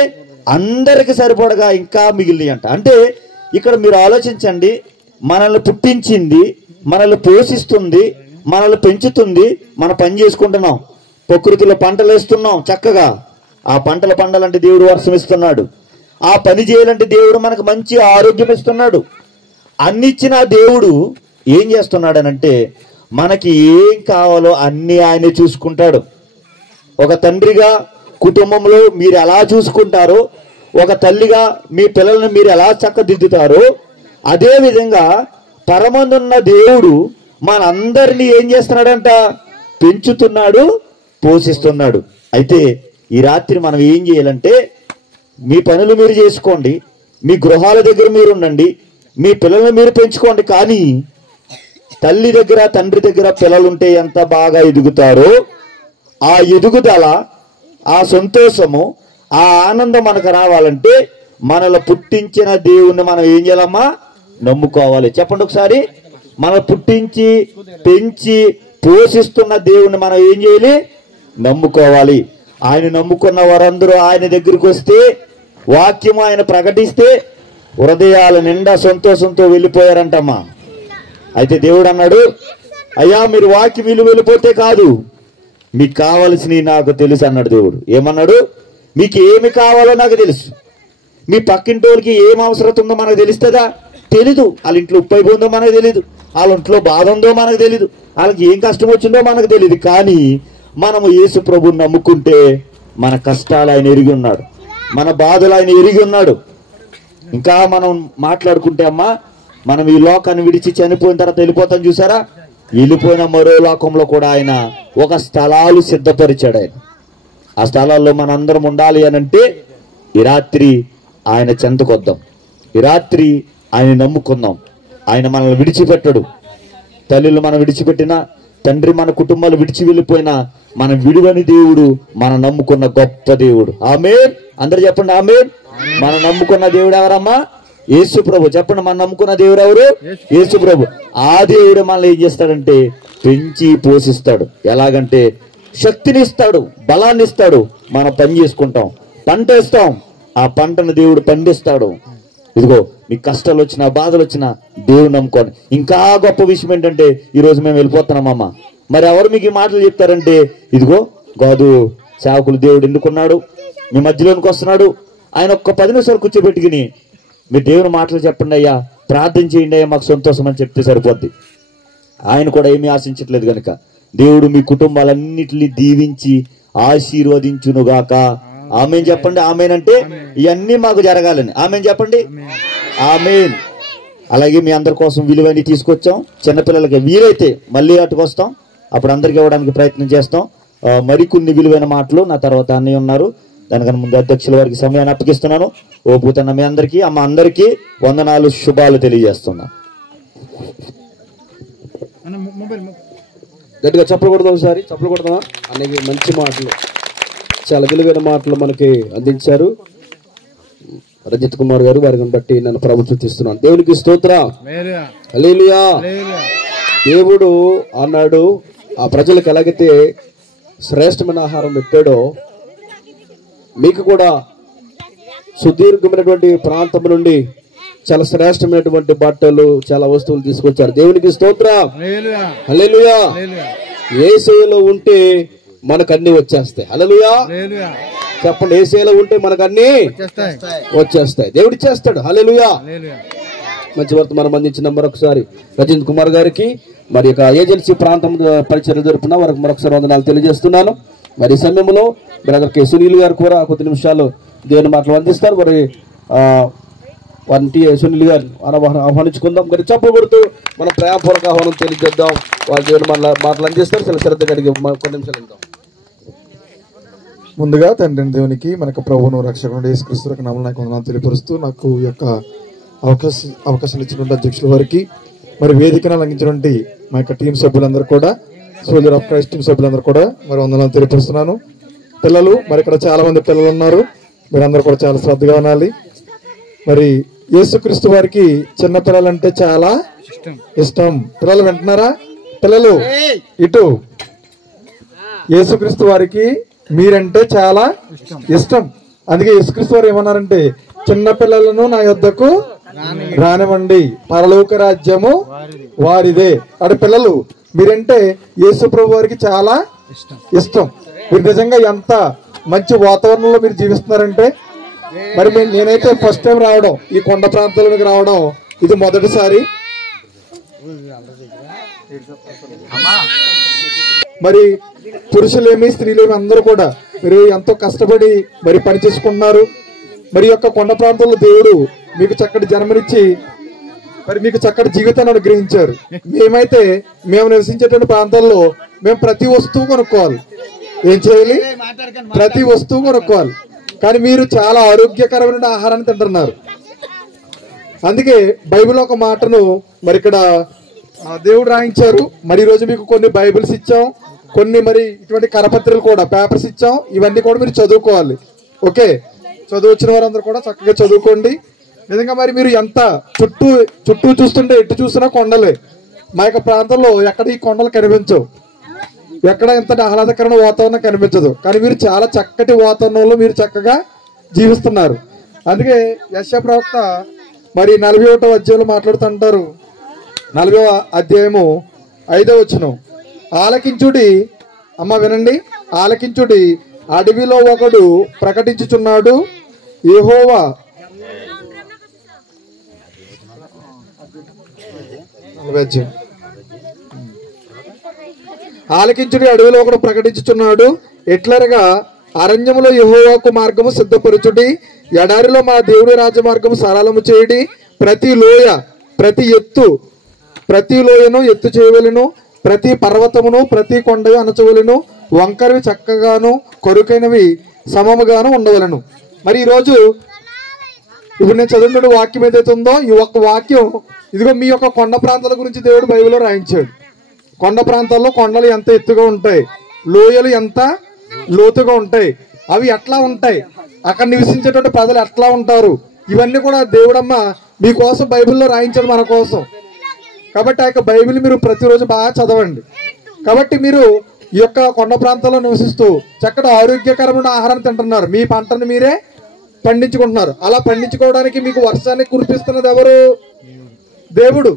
అందరికి సరిపడగా ఇంకా మిగిలినాయి అంట. అంటే ఇక్కడ మీరు ఆలోచించండి, మనల్ని పుట్టించింది, మనల్ని పోషిస్తుంది, మనల్ని పెంచుతుంది, మన పని చేసుకుంటున్నాం, ప్రకృతిలో పంటలు వేస్తున్నాం చక్కగా. ఆ పంటలు పండాలంటే దేవుడు వర్షం ఇస్తున్నాడు, ఆ పని చేయాలంటే దేవుడు మనకు మంచి ఆరోగ్యం ఇస్తున్నాడు. అన్నిచ్చిన దేవుడు ఏం చేస్తున్నాడనంటే మనకి ఏం కావాలో అన్ని ఆయనే చూసుకుంటాడు. ఒక తండ్రిగా కుటుంబంలో మీరు ఎలా చూసుకుంటారో, ఒక తల్లిగా మీ పిల్లల్ని మీరు ఎలా చక్కదిద్దుతారో, అదే విధంగా పరమందున్న దేవుడు మనందరినీ ఏం చేస్తున్నాడంట? పెంచుతున్నాడు, పోషిస్తున్నాడు. అయితే ఈ రాత్రి మనం ఏం చేయాలంటే, మీ పనులు మీరు చేసుకోండి, మీ గృహాల దగ్గర మీరు ఉండండి, మీ పిల్లల్ని మీరు పెంచుకోండి. కానీ తల్లి దగ్గర, తండ్రి దగ్గర పిల్లలుంటే ఎంత బాగా ఎదుగుతారో, ఆ ఎదుగుదల, ఆ సంతోషము, ఆ ఆనందం మనకు రావాలంటే మనల్ని పుట్టించిన దేవుణ్ణి మనం ఏం చేయాలమ్మా? నమ్ముకోవాలి. చెప్పండి ఒకసారి. మనం పుట్టించి పెంచి పోషిస్తున్న దేవుణ్ణి మనం ఏం చేయాలి? నమ్ముకోవాలి. ఆయన నమ్ముకున్న వారందరూ ఆయన దగ్గరికి వస్తే, వాక్యం ఆయన ప్రకటిస్తే హృదయాల నిండా సంతోషంతో వెళ్ళిపోయారంటమ్మా. అయితే దేవుడు అన్నాడు, అయ్యా మీరు వాక్యం వెళ్ళిపోతే కాదు, మీకు కావలసినవి నాకు తెలుసు అన్నాడు దేవుడు. ఏమన్నాడు? మీకు ఏమి కావాలో నాకు తెలుసు. మీ పక్కింటి వాళ్ళకి ఏం అవసరం ఉందో మనకు తెలుస్తుందా? తెలీదు. వాళ్ళ ఇంట్లో ఉప్పు అయిపోయిందో మనకు తెలీదు, వాళ్ళ ఇంట్లో బాధ ఉందో మనకు తెలీదు, వాళ్ళకి ఏం కష్టం వచ్చిందో మనకు తెలియదు. కానీ మనము యేసు ప్రభువుని నమ్ముకుంటే మన కష్టాలు ఆయన ఎరిగి ఉన్నాడు, మన బాధలు ఆయన ఎరిగి ఉన్నాడు. ఇంకా మనం మాట్లాడుకుంటే అమ్మా, మనం ఈ లోకాన్ని విడిచి చనిపోయిన తర్వాత వెళ్ళిపోతాం చూసారా? వెళ్ళిపోయిన మరో లోకంలో కూడా ఆయన ఒక స్థలాలు సిద్ధపరిచాడు. ఆయన ఆ స్థలాల్లో మనందరం ఉండాలి అని అంటే ఈ రాత్రి ఆయన చెంతకొద్దాం, ఈ రాత్రి ఆయన నమ్ముకుందాం. ఆయన మనల్ని విడిచిపెట్టడు. తల్లులు మనం విడిచిపెట్టినా, తండ్రి మన కుటుంబాలు విడిచి వెళ్ళిపోయినా, మన విడువని దేవుడు మనం నమ్ముకున్న గొప్ప దేవుడు. ఆమేన్. అందరు చెప్పండి ఆమేన్. మనం నమ్ముకున్న దేవుడు ఎవరమ్మా? యేసు ప్రభు. చెప్పండి, మనం నమ్ముకున్న దేవుడు ఎవరు? యేసు ప్రభు. ఆ దేవుడు మనల్ని ఏం చేస్తాడంటే పెంచి పోషిస్తాడు. ఎలాగంటే శక్తిని ఇస్తాడు, బలాన్ని ఇస్తాడు. మనం పని చేసుకుంటాం, పంట వేస్తాం, ఆ పంటను దేవుడు పండిస్తాడు. ఇదిగో మీకు కష్టాలు వచ్చినా బాధలు వచ్చినా దేవుడు నమ్ముకోండి. ఇంకా గొప్ప విషయం ఏంటంటే ఈరోజు మేము వెళ్ళిపోతున్నామమ్మ. మరి ఎవరు మీకు ఈ మాటలు చెప్తారంటే, ఇదిగో గాదు సేవకులు దేవుడు ఎన్నుకున్నాడు, మీ మధ్యలోనికి వస్తున్నాడు, ఆయన ఒక్క 10 నిమిషాలు కూర్చోబెట్టుకుని మీరు దేవుని మాటలు చెప్పండి అయ్యా, ప్రార్థన చేయండి అయ్యా, మాకు సంతోషం అని చెప్తే సరిపోద్ది. ఆయన కూడా ఏమీ ఆశించట్లేదు కనుక దేవుడు మీ కుటుంబాలన్నిటిని దీవించి ఆశీర్వదించునుగాక. ఆమేన్ చెప్పండి. ఆమేన్ అంటే ఇవన్నీ మాకు జరగాలని. ఆమేన్ చెప్పండి. ఆమేన్. అలాగే మీ అందరి కోసం విలువని తీసుకొచ్చాం. చిన్నపిల్లలకి వీలైతే మళ్ళీ అటుకు వస్తాం, అప్పుడు అందరికి ఇవ్వడానికి ప్రయత్నం చేస్తాం. మరికొన్ని విలువైన మాటలు నా తర్వాత అన్నయ్య ఉన్నారు, దానికన్నా ముందు అధ్యక్షుల వారికి సమయాన్ని అప్పగిస్తున్నాను. ఓ పూతన్న మీ అందరికీ, అమ్మ అందరికీ వందనాలు, శుభాలు తెలియజేస్తున్నా. గట్టిగా చప్పలు కొడదాం, ఒకసారి చప్పలు కొడదామా? అన్నయ్య మంచి మాటలు, చాలా విలువైన మాటలు మనకి అందించారు రజిత్ కుమార్ గారు. వారిని బట్టి నన్ను ప్రముఖిస్తున్నాను. దేవునికి స్తోత్రం. హల్లెలూయా. దేవుడు అన్నాడు, ఆ ప్రజలకు ఎలాగైతే శ్రేష్టమైన ఆహారం పెట్టాడో మీకు కూడా సుదీర్ఘమైనటువంటి ప్రాంతం నుండి చాలా శ్రేష్టమైనటువంటి బట్టలు, చాలా వస్తువులు తీసుకొచ్చారు. దేవునికి స్తోత్రం. హల్లెలూయా. యేసులో ఉంటే మనకు అన్ని వచ్చేస్తాయి. హల్లెలూయా చెప్పండి. యేసులో ఉంటే మనకు అన్ని వచ్చేస్తాయి, దేవుడు ఇచ్చేస్తాడు. హల్లెలూయా. మంచి వర్తమానం అందించిన మరొకసారి రజిత్ కుమార్ గారికి, మరి యొక్క ఏజెన్సీ ప్రాంతం పరిచయం జరుపున వారికి మరొకసారి వందనాలు తెలియజేస్తున్నాను. మరి ఈ సమయంలో బ్రదర్ కె సునీల్ గారు కూడా కొద్ది నిమిషాలు దేవుని మాటలు అందిస్తారు. మరి వారిని సునీల్ గారు ఆహ్వానించుకుందాం. మరి చప్ప కొడుతూ మనం ప్రేమపూర్వక ఆహ్వానం తెలియజేద్దాం. వారి దేవుని మాటలు అందిస్తారు. చాలా శ్రద్ధగా అడిగి కొన్ని నిమిషాలు ఇద్దాం. ముందుగా తండ్రి దేవునికి మనకు ప్రభువును రక్షకుడు యేసుక్రీస్తు నామమున నాకు వందనాలు తెలియపరుస్తూ, నాకు ఈ యొక్క అవకాశాలు ఇచ్చినటువంటి అధ్యక్షుల వారికి, మరి వేదికను అలంకించినటువంటి మా యొక్క టీం సభ్యులందరూ కూడా, సోల్జర్ ఆఫ్ క్రైస్ట్ టీం సభ్యులందరూ కూడా మరి వందనాలు తెలియపరుస్తున్నాను. పిల్లలు, మరి ఇక్కడ చాలా మంది పిల్లలు ఉన్నారు, మీరందరూ కూడా చాలా శ్రద్ధగా ఉండాలి. మరి యేసుక్రీస్తు వారికి చిన్న పిల్లలంటే చాలా ఇష్టం. పిల్లలు వింటున్నారా? పిల్లలు ఇటు, యేసుక్రీస్తు వారికి మీరంటే చాలా ఇష్టం. అందుకే యేసుక్రీస్తు వారు ఏమన్నారంటే, చిన్న పిల్లలను నా యొద్దకు రానివ్వండి, పరలోక రాజ్యము వారిదే. అంటే పిల్లలు మీరంటే యేసు ప్రభు వారికి చాలా ఇష్టం. మీరు నిజంగా ఎంత మంచి వాతావరణంలో మీరు జీవిస్తున్నారంటే, మరి నేనైతే ఫస్ట్ టైం రావడం, ఈ కొండ ప్రాంతాలకు రావడం ఇది మొదటిసారి. మరి పురుషులేమి స్త్రీలేమి అందరూ కూడా మీరు ఎంతో కష్టపడి మరి పని చేసుకుంటున్నారు. మరి యొక్క కొండ ప్రాంతంలో దేవుడు మీకు చక్కటి జన్మనిచ్చి మరి మీకు చక్కటి జీవితాన్ని అనుగ్రహించారు. మేమైతే మేము నివసించేటువంటి ప్రాంతాల్లో మేము ప్రతి వస్తువు కొనుక్కోవాలి. ఏం చేయాలి? ప్రతి వస్తువు కొనుక్కోవాలి. కానీ మీరు చాలా ఆరోగ్యకరమైన ఆహారాన్ని తింటున్నారు. అందుకే బైబిల్ ఒక మాటను మరి ఇక్కడ దేవుడు రాయించారు. మరి ఈరోజు మీకు కొన్ని బైబిల్స్ ఇచ్చాం, కొన్ని మరి ఇటువంటి కరపత్రాలు కూడా, పేపర్స్ ఇచ్చాం. ఇవన్నీ కూడా మీరు చదువుకోవాలి. ఓకే, చదువు వచ్చిన వారందరూ కూడా చక్కగా చదువుకోండి. నిజంగా మరి మీరు ఎంత చుట్టూ చూస్తుంటే ఎటు చూసినా కొండలే. మా యొక్క ప్రాంతంలో ఎక్కడ ఈ కొండలు కనిపించవు, ఎక్కడ ఇంత ఆహ్లాదకరమైన వాతావరణం కనిపించదు. కానీ మీరు చాలా చక్కటి వాతావరణంలో మీరు చక్కగా జీవిస్తున్నారు. అందుకే యెషయా ప్రవక్త మరి 41వ అధ్యాయంలో మాట్లాడుతుంటారు. 40వ అధ్యాయము 5వ వచనం, ఆలకించుడి అమ్మ వినండి, ఆలకించుడి, అడవిలో ఒకడు ప్రకటించుచున్నాడు, యెహోవా ఆలకించుడి, అడవిలో ఒకడు ప్రకటించుచున్నాడు, ఎట్లనగా అరణ్యములో యెహోవాకు మార్గము సిద్ధపరచుడి, ఎడారిలో మా దేవుని రాజమార్గము సరళము చేయుడి, ప్రతి లోయ ప్రతి ఎత్తు ప్రతి లోయను ఎత్తు చేయవలెను, ప్రతి పర్వతమును ప్రతి కొండయు అణచవలెను, వంకరవి చక్కగాను కొరుకైనవి సమముగాను ఉండవలను. మరి ఈరోజు ఇప్పుడు నేను చదువుతున్న వాక్యం ఏదైతే ఉందో ఈ ఒక్క వాక్యం ఇదిగో మీ యొక్క కొండ ప్రాంతాల గురించి దేవుడు బైబిల్లో రాయించాడు. కొండ ప్రాంతాల్లో కొండలు ఎంత ఎత్తుగా ఉంటాయి, లోయలు ఎంత లోతుగా ఉంటాయి, అవి ఎట్లా ఉంటాయి, అక్కడ నివసించేటువంటి ప్రజలు ఎట్లా ఉంటారు, ఇవన్నీ కూడా దేవుడమ్మ మీకోసం బైబిల్లో రాయించాడు మన కోసం. కాబట్టి ఆ యొక్క బైబిల్ మీరు ప్రతిరోజు బాగా చదవండి. కాబట్టి మీరు ఈ యొక్క కొండ ప్రాంతాల్లో నివసిస్తూ చక్కటి ఆరోగ్యకరమైన ఆహారం తింటున్నారు, మీ పంటను మీరే పండించుకుంటున్నారు. అలా పండించుకోవడానికి మీకు వర్షాన్ని కురిపిస్తున్నది ఎవరు? దేవుడు.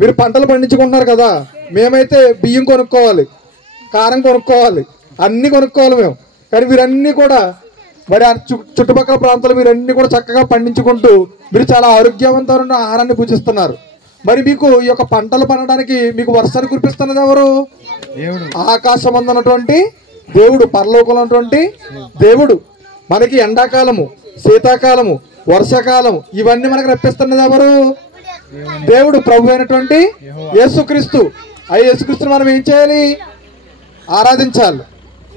మీరు పంటలు పండించుకుంటున్నారు కదా, మేమైతే బియ్యం కొనుక్కోవాలి, కారం కొనుక్కోవాలి, అన్ని కొనుక్కోవాలి మేము. కానీ వీరన్నీ కూడా మరి ఆ చుట్టుపక్కల ప్రాంతాలు మీరన్నీ కూడా చక్కగా పండించుకుంటూ మీరు చాలా ఆరోగ్యవంతమైన ఆహారాన్ని భుజిస్తున్నారు. మరి మీకు ఈ యొక్క పంటలు పండడానికి మీకు వర్షాన్ని కురిపిస్తున్నది ఎవరు? ఆకాశం ఉన్నటువంటి దేవుడు, పరలోకంలో ఉన్నటువంటి దేవుడు. మనకి ఎండాకాలము, శీతాకాలము, వర్షాకాలం ఇవన్నీ మనకు రప్పిస్తున్నది ఎవరు? దేవుడు, ప్రభు అయినటువంటి యేసుక్రీస్తు. ఆ యేసుక్రీస్తుని మనం ఏం చేయాలి? ఆరాధించాలి.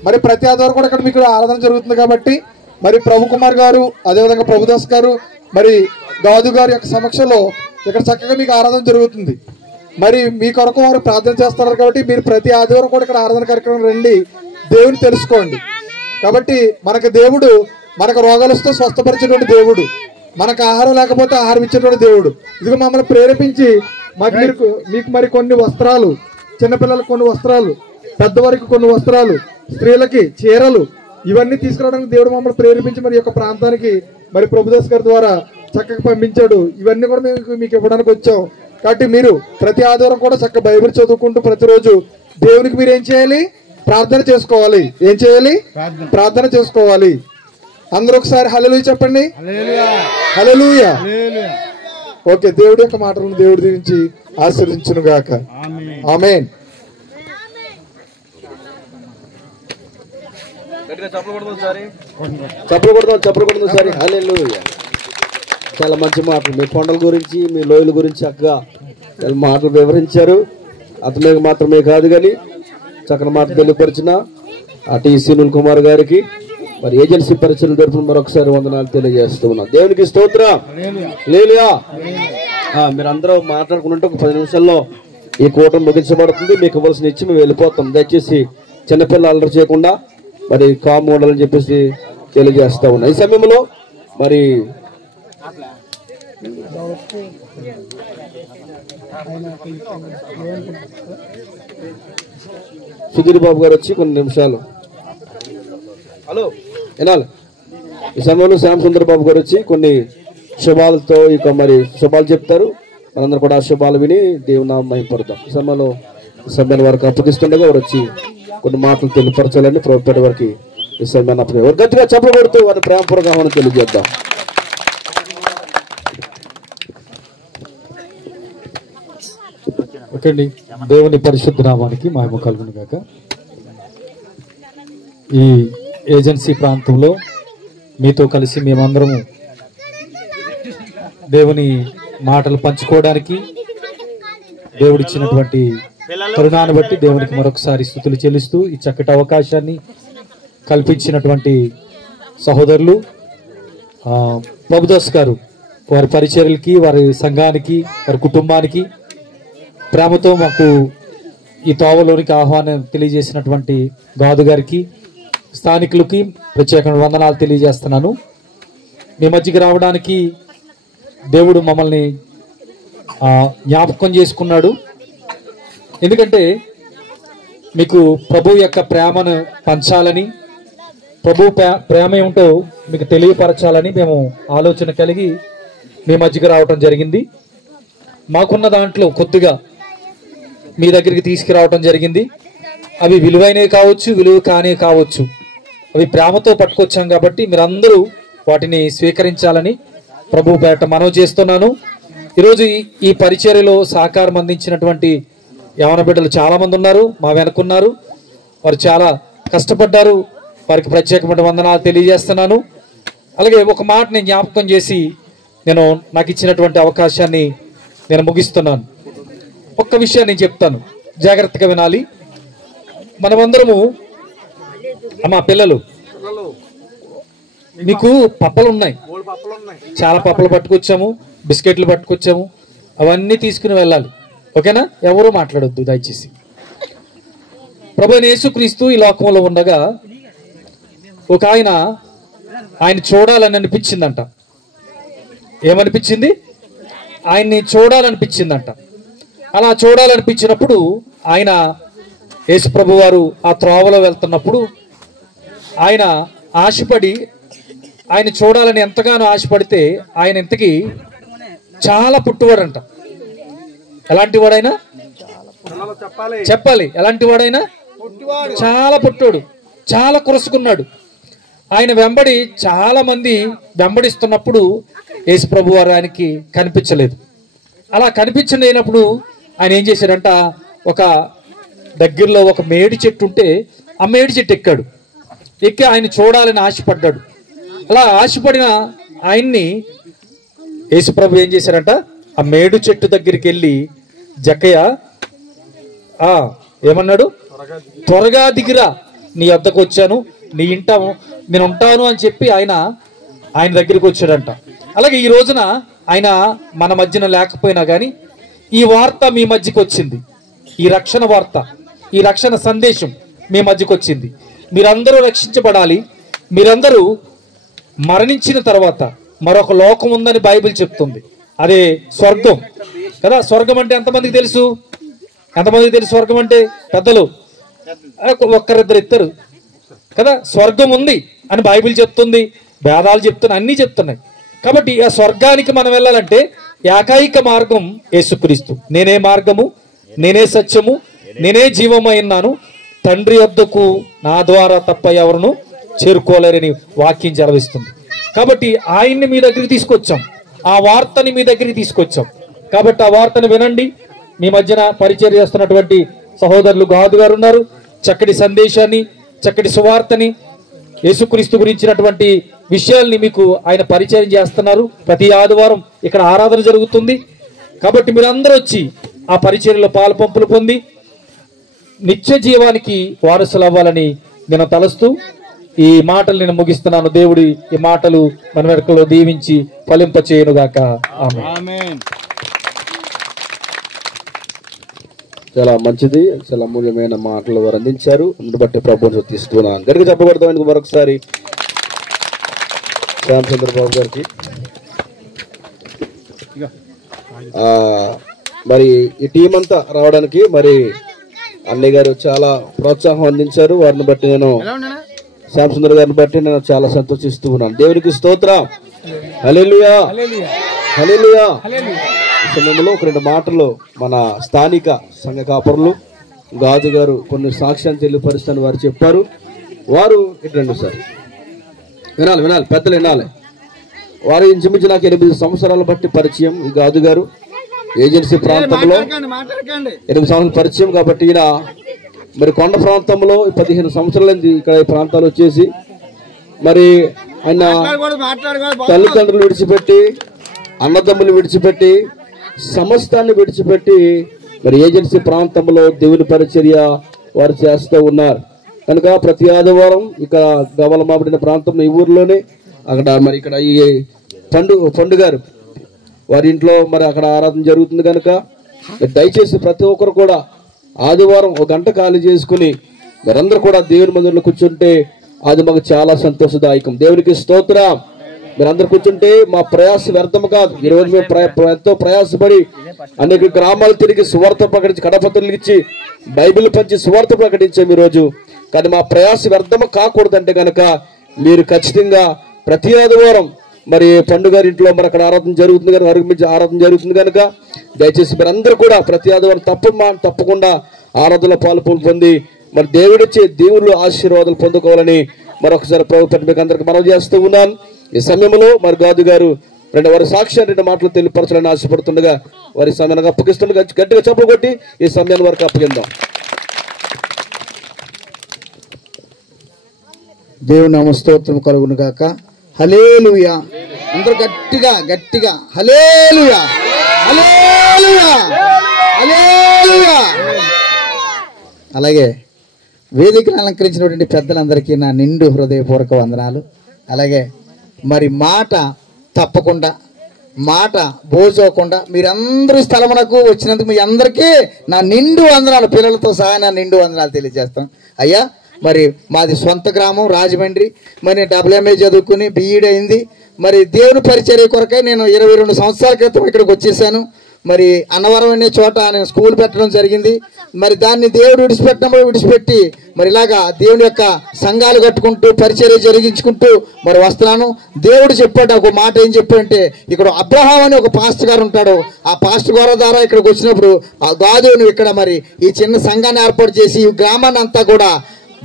మరి ప్రతి ఆదివారం కూడా ఇక్కడ మీకు ఆరాధన జరుగుతుంది. కాబట్టి మరి ప్రభు కుమార్ గారు, అదేవిధంగా ప్రభుదాస్ గారు, మరి గాదు గారి యొక్క సమక్షంలో ఇక్కడ చక్కగా మీకు ఆరాధన జరుగుతుంది. మరి మీ కొరకు వారు ప్రార్థన చేస్తున్నారు. కాబట్టి మీరు ప్రతి ఆదివారం కూడా ఇక్కడ ఆరాధన కార్యక్రమం రండి, దేవుని తెలుసుకోండి. కాబట్టి మనకు దేవుడు మనకు రోగాలు వస్తే స్వస్థపరిచేటువంటి దేవుడు, మనకు ఆహారం లేకపోతే ఆహారం ఇచ్చేటువంటి దేవుడు. ఇదిగో మమ్మల్ని ప్రేరేపించి మీకు మరి కొన్ని వస్త్రాలు, చిన్నపిల్లలకు కొన్ని వస్త్రాలు, పెద్దవారికి కొన్ని వస్త్రాలు, స్త్రీలకి చీరలు, ఇవన్నీ తీసుకురావడానికి దేవుడు మమ్మల్ని ప్రేరేపించి మరి యొక్క ప్రాంతానికి మరి ప్రభుదాస్ గారి ద్వారా చక్కగా పంపించాడు. ఇవన్నీ కూడా మీకు ఇవ్వడానికి వచ్చాం. కాబట్టి మీరు ప్రతి ఆదివారం కూడా చక్కగా బైబిల్ చదువుకుంటూ ప్రతిరోజు దేవునికి మీరు ఏం చేయాలి? ప్రార్థన చేసుకోవాలి. ఏం చేయాలి? ప్రార్థన చేసుకోవాలి. అందరూ ఒకసారి హల్లెలూయా చెప్పండి. హల్లెలూయా. ఓకే, దేవుడి యొక్క మాటలను దేవుడి దీవించి ఆశీర్వదించును గాక. ఆమేన్. చప్పలు కొడతాం సారి. హల్లెలూయా. చాలా మంచి మాటలు, మీ కొండల గురించి, మీ లోయల గురించి చక్కగా మాటలు వివరించారు. అతనే మాత్రమే కాదు కానీ చక్కని మాట తెలియపరిచిన టి సునీల్ కుమార్ గారికి, మరి ఏజెన్సీ పరిచయం తరఫున మరొకసారి వందనాలు తెలియజేస్తూ ఉన్నాం. దేవునికి స్తోత్రం. హల్లెలూయా. మీరు అందరూ మాట్లాడుకుంటుంటే ఒక 10 నిమిషాల్లో ఈ కూటమి ముగించబడుతుంది. మీకు ఇవ్వాల్సిన ఇచ్చి మేము వెళ్ళిపోతాం. దయచేసి చిన్నపిల్లలు అల్లరి చేయకుండా మరి కామ్ ఉండాలని చెప్పేసి తెలియజేస్తా ఉన్నా. ఈ సమయంలో మరి సుధీర్ బాబు గారు వచ్చి కొన్ని నిమిషాలు హలో వినాలి. ఈ సమయంలో శ్యామ్ సుందర్ బాబు గారు వచ్చి కొన్ని శుభాలతో ఇక మరి శుభాలు చెప్తారు. మనందరూ కూడా ఆ శుభాలు విని దేవుని నామం మహిమపడతాం. ఈ సమయంలో వారికి అప్పగిస్తుండగా వారు వచ్చి కొన్ని మాటలు తెలియపరచాలని ప్రభుత్వ వారికి ఈ సమయాన్ని అప్పగి గట్టిగా చెప్పబడుతూ వారి ప్రేమపూర్వక ఆహ్వానం తెలియజేద్దాం. ఓకే అండి, దేవుని పరిశుద్ధ నామానికి మహిమ కలుగును గాక. ఈ ఏజెన్సీ ప్రాంతంలో మీతో కలిసి మేమందరము దేవుని మాటలు పంచుకోవడానికి దేవుడిచ్చినటువంటి తరుణాన్ని బట్టి దేవునికి మరొకసారి స్తుతులు చెల్లిస్తూ ఈ చక్కటి అవకాశాన్ని కల్పించినటువంటి సహోదరులు ప్రభుదాస్ గారు, వారి పరిచర్యలకి, వారి సంఘానికి, వారి కుటుంబానికి ప్రేమతో మాకు ఈ తోవలోనికి ఆహ్వానం తెలియజేసినటువంటి గాదు గారికి, స్థానికులకి ప్రత్యేక వందనాలు తెలియజేస్తున్నాను. మీ మధ్యకి రావడానికి దేవుడు మమ్మల్ని జ్ఞాపకం చేసుకున్నాడు. ఎందుకంటే మీకు ప్రభు యొక్క ప్రేమను పంచాలని, ప్రభు ప్రేమ ఏమిటో మీకు తెలియపరచాలని మేము ఆలోచన కలిగి మీ మధ్యకి రావటం జరిగింది. మాకున్న దాంట్లో కొద్దిగా మీ దగ్గరికి తీసుకురావటం జరిగింది. అవి విలువైనవి కావచ్చు, విలువ కానే కావచ్చు. అవి ప్రేమతో పట్టుకొచ్చాం కాబట్టి మీరందరూ వాటిని స్వీకరించాలని ప్రభు పేట మనవి చేస్తున్నాను. ఈరోజు ఈ పరిచర్యలో సహకారం అందించినటువంటి యవన బిడ్డలు చాలా మంది ఉన్నారు, మా వెనుకున్నారు. వారు చాలా కష్టపడ్డారు. వారికి ప్రత్యేకమైన వందనాలు తెలియజేస్తున్నాను. అలాగే ఒక మాట నేను జ్ఞాపకం చేసి నాకు ఇచ్చినటువంటి అవకాశాన్ని నేను ముగిస్తున్నాను. ఒక్క విషయాన్ని నేను చెప్తాను, జాగ్రత్తగా వినాలి. మనమందరము మా పిల్లలు, మీకు పప్పలు ఉన్నాయి, చాలా పప్పలు పట్టుకొచ్చాము, బిస్కెట్లు పట్టుకొచ్చాము, అవన్నీ తీసుకుని వెళ్ళాలి. ఓకేనా? ఎవరూ మాట్లాడొద్దు దయచేసి. ప్రభువైన యేసుక్రీస్తు ఈ లోకంలో ఉండగా ఒక ఆయన చూడాలని అనిపించిందంట. ఏమనిపించింది? ఆయన్ని చూడాలనిపించిందంట. అలా చూడాలనిపించినప్పుడు ఆయన యేసు ప్రభు వారు ఆ త్రోవలో వెళ్తున్నప్పుడు ఆయన ఆశపడి, ఆయన చూడాలని ఎంతగానో ఆశపడితే ఆయన ఇంతకీ చాలా పుట్టువాడంట. ఎలాంటి వాడైనా చెప్పాలి, ఎలాంటి వాడైనా చాలా పుట్టోడు, చాలా కురుసుకున్నాడు. ఆయన వెంబడి చాలా మంది వెంబడిస్తున్నప్పుడు యేసు ప్రభు వారు ఆయనకి కనిపించలేదు. అలా కనిపించలేనప్పుడు ఆయన ఏం చేశాడంట, ఒక దగ్గరలో ఒక మేడి చెట్టు ఉంటే ఆ మేడి చెట్టు ఎక్కి ఆయన చూడాలని ఆశపడ్డాడు. అలా ఆశపడిన ఆయన్ని యేసు ప్రభు ఏం చేశారంట, ఆ మేడు చెట్టు దగ్గరికి వెళ్ళి, జక్కయ్య ఏమన్నాడు, త్వరగా దిగిరా, నీ వద్దకు వచ్చాను, నీ ఇంట నేను ఉంటాను అని చెప్పి ఆయన దగ్గరికి వచ్చాడంట. అలాగే ఈ రోజున ఆయన మన మధ్యన లేకపోయినా కానీ ఈ వార్త మీ మధ్యకి వచ్చింది. ఈ రక్షణ వార్త, ఈ రక్షణ సందేశం మీ మధ్యకి వచ్చింది. మీరందరూ రక్షించబడాలి. మీరందరూ మరణించిన తర్వాత మరొక లోకం ఉందని బైబిల్ చెప్తుంది. అదే స్వర్గం కదా. స్వర్గం అంటే ఎంతమందికి తెలుసు? ఎంతమందికి తెలుసు స్వర్గం అంటే? పెద్దలు ఒక్కరిద్దరు ఇద్దరు కదా. స్వర్గం ఉంది అని బైబిల్ చెప్తుంది, వేదాలు చెప్తున్నాయి, అన్నీ చెప్తున్నాయి. కాబట్టి ఆ స్వర్గానికి మనం వెళ్ళాలంటే ఏకైక మార్గం యేసుక్రీస్తు. నేనే మార్గము, నేనే సత్యము, నేనే జీవమైనాను, తండ్రి వద్దకు నా ద్వారా తప్ప ఎవరును చేరుకోలేరని వాక్యం జరవిస్తుంది. కాబట్టి ఆయన్ని మీ దగ్గరికి తీసుకొచ్చాం, ఆ వార్తని మీ దగ్గరికి తీసుకొచ్చాం. కాబట్టి ఆ వార్తను వినండి. మీ మధ్యన పరిచయం చేస్తున్నటువంటి సహోదరులు గాదు గారు ఉన్నారు. చక్కటి సందేశాన్ని, చక్కటి సువార్తని, యేసుక్రీస్తు గురించినటువంటి విషయాల్ని మీకు ఆయన పరిచయం చేస్తున్నారు. ప్రతి ఆదివారం ఇక్కడ ఆరాధన జరుగుతుంది. కాబట్టి మీరందరూ వచ్చి ఆ పరిచర్యలో పాలు పంపులు పొంది నిత్య జీవానికి వారసులు అవ్వాలని నేను తలస్తూ ఈ మాటలు నేను ముగిస్తున్నాను. దేవుడి ఈ మాటలు మన వెనుకలో దీవించి ఫలింపచేయునుగాక. ఆమేన్. చాలా మంచిది, చాలా అమూల్యమైన మాటలు వారు అందించారు. అందుని బట్టి ప్రభువుని స్తుతిస్తున్నాను. గట్టిగా చెప్పబడతాం మరొకసారి శ్యామచంద్రబాబు గారికి. మరి ఈ టీం అంతా రావడానికి మరి అన్నయ్య గారు చాలా ప్రోత్సాహం అందించారు. వారిని బట్టి నేను, శ్యామసుందర్ గారిని బట్టి నేను చాలా సంతోషిస్తూ ఉన్నాను. దేవునికి స్తోత్రం. హల్లెలూయా, హల్లెలూయా. ఈ సమయంలో ఒక రెండు మాటలు మన స్థానిక సంఘ కాపరులు గాదు గారు కొన్ని సాక్ష్యాన్ని తెలియపరుస్తాను వారు చెప్పారు. వారు ఇట్లండి సార్, వినాలి పెద్దలు వినాలి. వారు ఇంచుమించు నాకు 8 సంవత్సరాల బట్టి పరిచయం. ఈ గాదు గారు ఏజెన్సీ ప్రాంతంలో 8 సంవత్సరాల పరిచయం. కాబట్టి ఈయన మరి కొండ ప్రాంతంలో 15 సంవత్సరాలైంది ఇక్కడ ఈ ప్రాంతాలు వచ్చేసి. మరి ఆయన తల్లిదండ్రులు విడిచిపెట్టి, అన్నదమ్ములు విడిచిపెట్టి, సమస్తాన్ని విడిచిపెట్టి మరి ఏజెన్సీ ప్రాంతంలో దేవుని పరిచర్య వారు చేస్తూ ఉన్నారు. కనుక ప్రతి ఆదివారం ఇక గవలమాబడిన ప్రాంతం ఈ ఊర్లోనే అక్కడ మరి ఇక్కడ ఈ పండు గారు వారి ఇంట్లో మరి అక్కడ ఆరాధన జరుగుతుంది. కనుక దయచేసి ప్రతి ఒక్కరు కూడా ఆదివారం 1 గంట ఖాళీ చేసుకుని మీరందరూ కూడా దేవుని మందిరంలో కూర్చుంటే అది మాకు చాలా సంతోషదాయకం. దేవునికి స్తోత్రం. మీరందరూ కూర్చుంటే మా ప్రయాస వ్యర్థం కాదు. ఈ రోజు మేము ఎంతో ప్రయాసపడి అనేక గ్రామాలు తిరిగి సువార్త ప్రకటించి, కడపత్రులు ఇచ్చి, బైబిల్ పంచి సువార్త ప్రకటించాం ఈ రోజు. కానీ మా ప్రయాస వ్యర్థం కాకూడదంటే కనుక మీరు ఖచ్చితంగా ప్రతి ఆదివారం మరి పండుగ ఇంట్లో మరి అక్కడ ఆరాధన జరుగుతుంది కనుక, అరుగుమించి ఆరాధన జరుగుతుంది కనుక దయచేసి మీరందరూ కూడా ప్రతి ఆదివారం తప్పకుండా ఆరాధనలో పొంది మరి దేవుళ్ళు ఆశీర్వాదాలు పొందుకోవాలని మరొకసారి ప్రభుత్వం మీకు అందరికి మనవి చేస్తూ ఉన్నాను. ఈ సమయంలో మరి గాదు గారు వారి సాక్ష్యాన్ని 2 మాటలు తెలియపరచాలని ఆశపడుతుండగా వారి సమయానికి అప్పగిస్తుండగా గట్టిగా చప్పలు కొట్టి ఈ సమయాన్ని వరకు అప్పగిందాం. దేవుని నామ స్తోత్రం కలుగును గాక. హల్లెలూయా. అందరూ గట్టిగా హల్లెలూయా, హల్లెలూయా, హల్లెలూయా. అలాగే వేదికను అలంకరించినటువంటి పెద్దలందరికీ నా నిండు హృదయపూర్వక వందనాలు. అలాగే మరి మాట తప్పకుండా, మాట బోజోకుండా మీరందరూ స్థలమునకు వచ్చినందుకు మీ అందరికీ నా నిండు వందనాలు, పిల్లలతో సహా నా నిండు వందనాలు తెలియజేస్తాం. అయ్యా మరి మాది సొంత గ్రామం రాజమండ్రి. మరి WMA చదువుకుని BEd అయింది. మరి దేవుని పరిచర్య కొరకై నేను 22 సంవత్సరాల క్రితం ఇక్కడికి వచ్చేసాను. మరి అన్నవరం అనే చోట నేను స్కూల్ పెట్టడం జరిగింది. మరి దాన్ని దేవుడు విడిచిపెట్టి మరి ఇలాగా దేవుని యొక్క సంఘాలు కట్టుకుంటూ పరిచర్య జరిగించుకుంటూ మరి వస్తున్నాను. దేవుడు చెప్పాడు ఒక మాట, ఏం చెప్పాడంటే, ఇక్కడ అబ్రహాం అని ఒక పాస్టర్ గారు ఉంటాడు. ఆ పాస్టర్ గారు ద్వారా ఇక్కడికి వచ్చినప్పుడు ఆ గాదు నువ్వు ఇక్కడ మరి ఈ చిన్న సంఘాన్ని ఏర్పాటు చేసి ఈ గ్రామాన్ని అంతా కూడా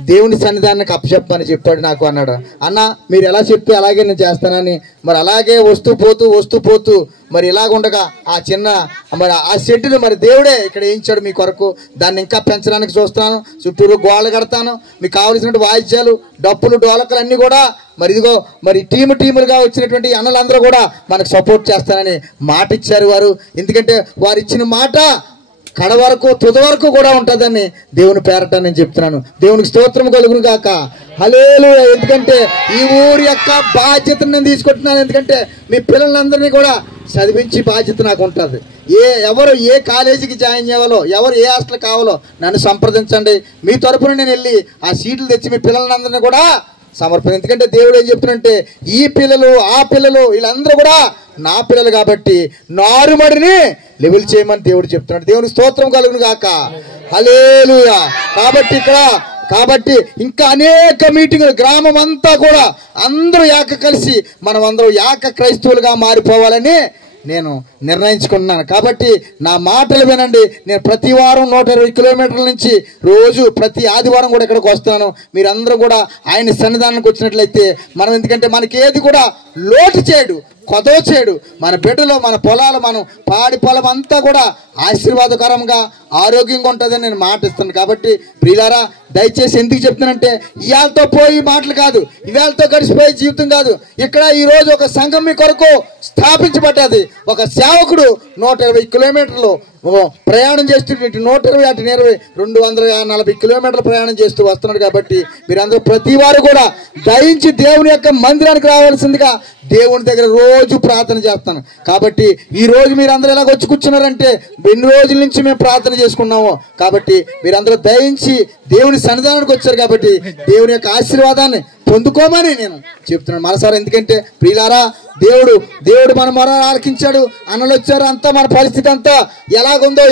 దేవుని సన్నిధానానికి అప్పచెప్పని చెప్పాడు నాకు. అన్నాడు, అన్న మీరు ఎలా చెప్తే అలాగే నేను చేస్తానని. మరి అలాగే వస్తూ పోతూ మరి ఇలాగుండగా ఆ చిన్న మరి ఆ షెడ్డును మరి దేవుడే ఇక్కడ వేయించాడు మీ కొరకు. దాన్ని ఇంకా పెంచడానికి చూస్తున్నాను. చుట్టూరు గోడలు కడతాను. మీకు కావలసినటువంటి వాయిద్యాలు, డప్పులు, డోలకలు అన్నీ కూడా మరి ఇదిగో మరి టీములుగా వచ్చినటువంటి అన్నలందరూ కూడా మనకు సపోర్ట్ చేస్తానని మాట ఇచ్చారు వారు. ఎందుకంటే వారు ఇచ్చిన మాట కడ వరకు తుది వరకు కూడా ఉంటుందని దేవుని పేరట నేను చెప్తున్నాను. దేవునికి స్తోత్రం కలుగును గాక. హల్లెలూయా. ఎందుకంటే ఈ ఊరి యొక్క బాధ్యతను నేను తీసుకుంటున్నాను. ఎందుకంటే మీ పిల్లలందరినీ కూడా చదివించి బాధ్యత నాకు ఉంటుంది. ఎవరు ఏ కాలేజీకి జాయిన్ చేయాలో, ఎవరు ఏ హాస్టల్ కావాలో నన్ను సంప్రదించండి. మీ తరపున నేను వెళ్ళి ఆ సీట్లు తెచ్చి మీ పిల్లలందరినీ కూడా సమర్పణ. ఎందుకంటే దేవుడు ఏం చెప్తున్నంటే, ఈ పిల్లలు ఆ పిల్లలు వీళ్ళందరూ కూడా నా పిల్లలు కాబట్టి నారుమడిని లెవెల్ చేయమని దేవుడు చెప్తున్నాడు. దేవుని స్తోత్రం కలుగును గాక. హల్లెలూయా. కాబట్టి ఇంకా అనేక మీటింగులు, గ్రామం అంతా కూడా అందరూ కలిసి మనం అందరూ క్రైస్తవులుగా మారిపోవాలని నేను నిర్ణయించుకున్నాను. కాబట్టి నా మాటలు వినండి. నేను ప్రతి వారం 120 కిలోమీటర్ల నుంచి రోజు ప్రతి ఆదివారం కూడా ఇక్కడికి వస్తున్నాను. మీరందరూ కూడా ఆయన సన్నిధానానికి వచ్చినట్లయితే మనం, ఎందుకంటే మనకి ఏది కూడా లోటు చేయడు, కొదవ చేయడు. మన బిడ్డలు, మన పొలాలు, మనం పాడి పొలం అంతా కూడా ఆశీర్వాదకరంగా ఆరోగ్యంగా ఉంటుందని నేను మాట ఇస్తాను. కాబట్టి ప్రియులారా, దయచేసి ఎందుకు చెప్తున్నానంటే, ఇవాళతో పోయి మాటలు కాదు, ఇవాళతో గడిచిపోయే జీవితం కాదు. ఇక్కడ ఈ రోజు ఒక సంఘం మీ కొరకు స్థాపించబడ్డది. ఒక సేవకుడు 120 కిలోమీటర్లు ప్రయాణం చేస్తూ 120 అటు 240 కిలోమీటర్లు ప్రయాణం చేస్తూ వస్తున్నాడు. కాబట్టి మీరందరూ ప్రతి వారు కూడా దయించి దేవుని యొక్క మందిరానికి రావాల్సిందిగా దేవుని దగ్గర రోజు ప్రార్థన చేస్తాను. కాబట్టి ఈ రోజు మీరందరూ ఇలాగ వచ్చి కూర్చున్నారంటే ఎన్ని రోజుల నుంచి మేము ప్రార్థన చేసుకున్నామో. కాబట్టి మీరందరూ దయించి దేవుని సన్నిధానానికి వచ్చారు. కాబట్టి దేవుని యొక్క ఆశీర్వాదాన్ని పొందుకోమని నేను చెప్తున్నాను మనసారా. ఎందుకంటే ప్రియులారా, దేవుడు మన మొర ఆలకించాడు. అన్నలు వచ్చారు. అంతా మన పరిస్థితి అంతా ఎలాగుందో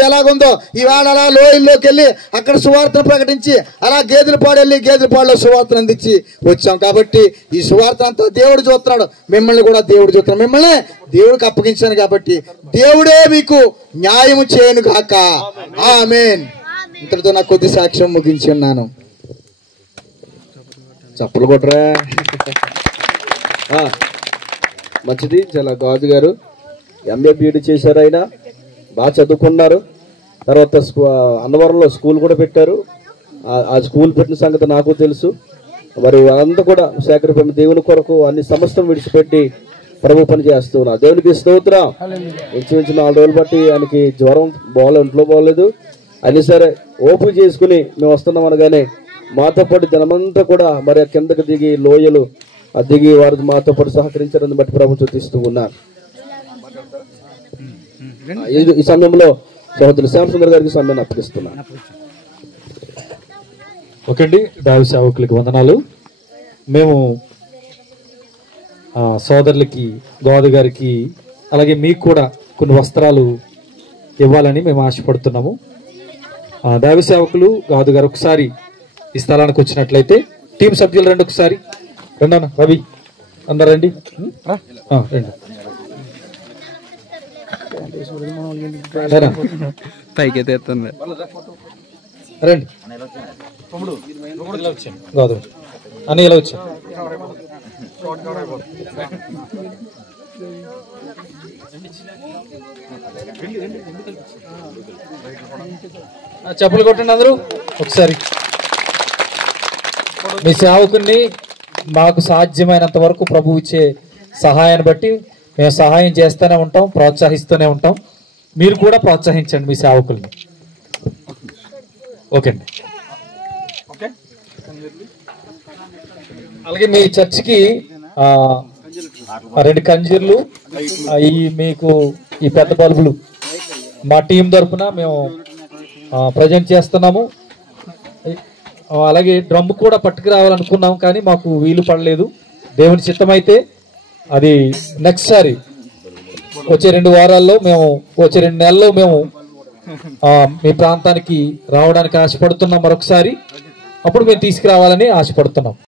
ఇవాళ అలా లోయల్లోకి వెళ్ళి అక్కడ సువార్తను ప్రకటించి, అలా గేదెలపాడులో సువార్తను అందించి వచ్చాం. కాబట్టి ఈ సువార్త అంతా దేవుడు చూస్తున్నాడు. మిమ్మల్ని కూడా దేవుడు చూస్తున్నాడు. మిమ్మల్ని దేవుడికి అప్పగించాను. కాబట్టి దేవుడే మీకు న్యాయము చేయను గాక. ఆమేన్. ఇంతటితో నా కొద్ది సాక్ష్యం ముగించి ఉన్నాను. చప్పలు కొట్టరా. మంచిది. చాలా గాజు గారు MA BEd చేశారు. ఆయన బాగా చదువుకున్నారు. తర్వాత అన్నవరంలో స్కూల్ కూడా పెట్టారు. ఆ స్కూల్ పెట్టిన సంగతి నాకు తెలుసు. మరి అంతా కూడా సేకరింప దేవుని కొరకు అన్ని సమస్తం విడిచిపెట్టి ప్రభు పని చేస్తున్నారు. దేవునికి స్తోత్రం. ఇంచుమించు 4 రోజులు బట్టి ఆయనకి జ్వరం ఒంట్లో బాగోలేదు. అయినా సరే ఓపిక చేసుకుని మేము వస్తున్నాం అనగానే మాతో పాటు జనమంతా కూడా మరి కిందకి దిగి లోయలు దిగి వారు మాతో పాటు సహకరించారని బట్టి ప్రభుత్వం చూపిస్తూ ఉన్నారు. ఈ సమయంలో సహోదరుడు శ్యామసుందర్ గారికి సమయాన్ని అప్పగిస్తున్నాను. ఓకే అండి, దైవ సేవకులకి వందనాలు. మేము సోదరులకి గోదు గారికి అలాగే మీకు కూడా కొన్ని వస్త్రాలు ఇవ్వాలని మేము ఆశపడుతున్నాము. దైవ సేవకులు గోదు గారు ఒకసారి ఈ స్థలానికి వచ్చినట్లయితే టీం సభ్యులు రండి, ఒకసారి రండి అన్న. రవి అందరు రండి, రండి పైకి ఎత్తుంది రండి. గోదు అని ఇలా వచ్చా చెప్పులు కొట్టండి అందరూ ఒకసారి. మీ సేవకుని మాకు సాధ్యమైనంత వరకు ప్రభు ఇచ్చే సహాయాన్ని బట్టి మేము సహాయం చేస్తూనే ఉంటాం, ప్రోత్సహిస్తూనే ఉంటాం. మీరు కూడా ప్రోత్సహించండి మీ సేవకుల్ని. ఓకే అండి. అలాగే మీ చర్చికి 2 కంజీర్లు, ఈ మీకు ఈ పెద్ద బల్బులు మా టీం తరఫున మేము ప్రజెంట్ చేస్తున్నాము. అలాగే డ్రమ్ కూడా పట్టుకురావాలనుకున్నాం కానీ మాకు వీలు పడలేదు. దేవుని చిత్తమైతే అది నెక్స్ట్ సారి వచ్చే 2 వారాల్లో మేము వచ్చే 2 నెలల్లో మేము మీ ప్రాంతానికి రావడానికి ఆశపడుతున్నాం. మరొకసారి అప్పుడు మేము తీసుకురావాలని ఆశపడుతున్నాం.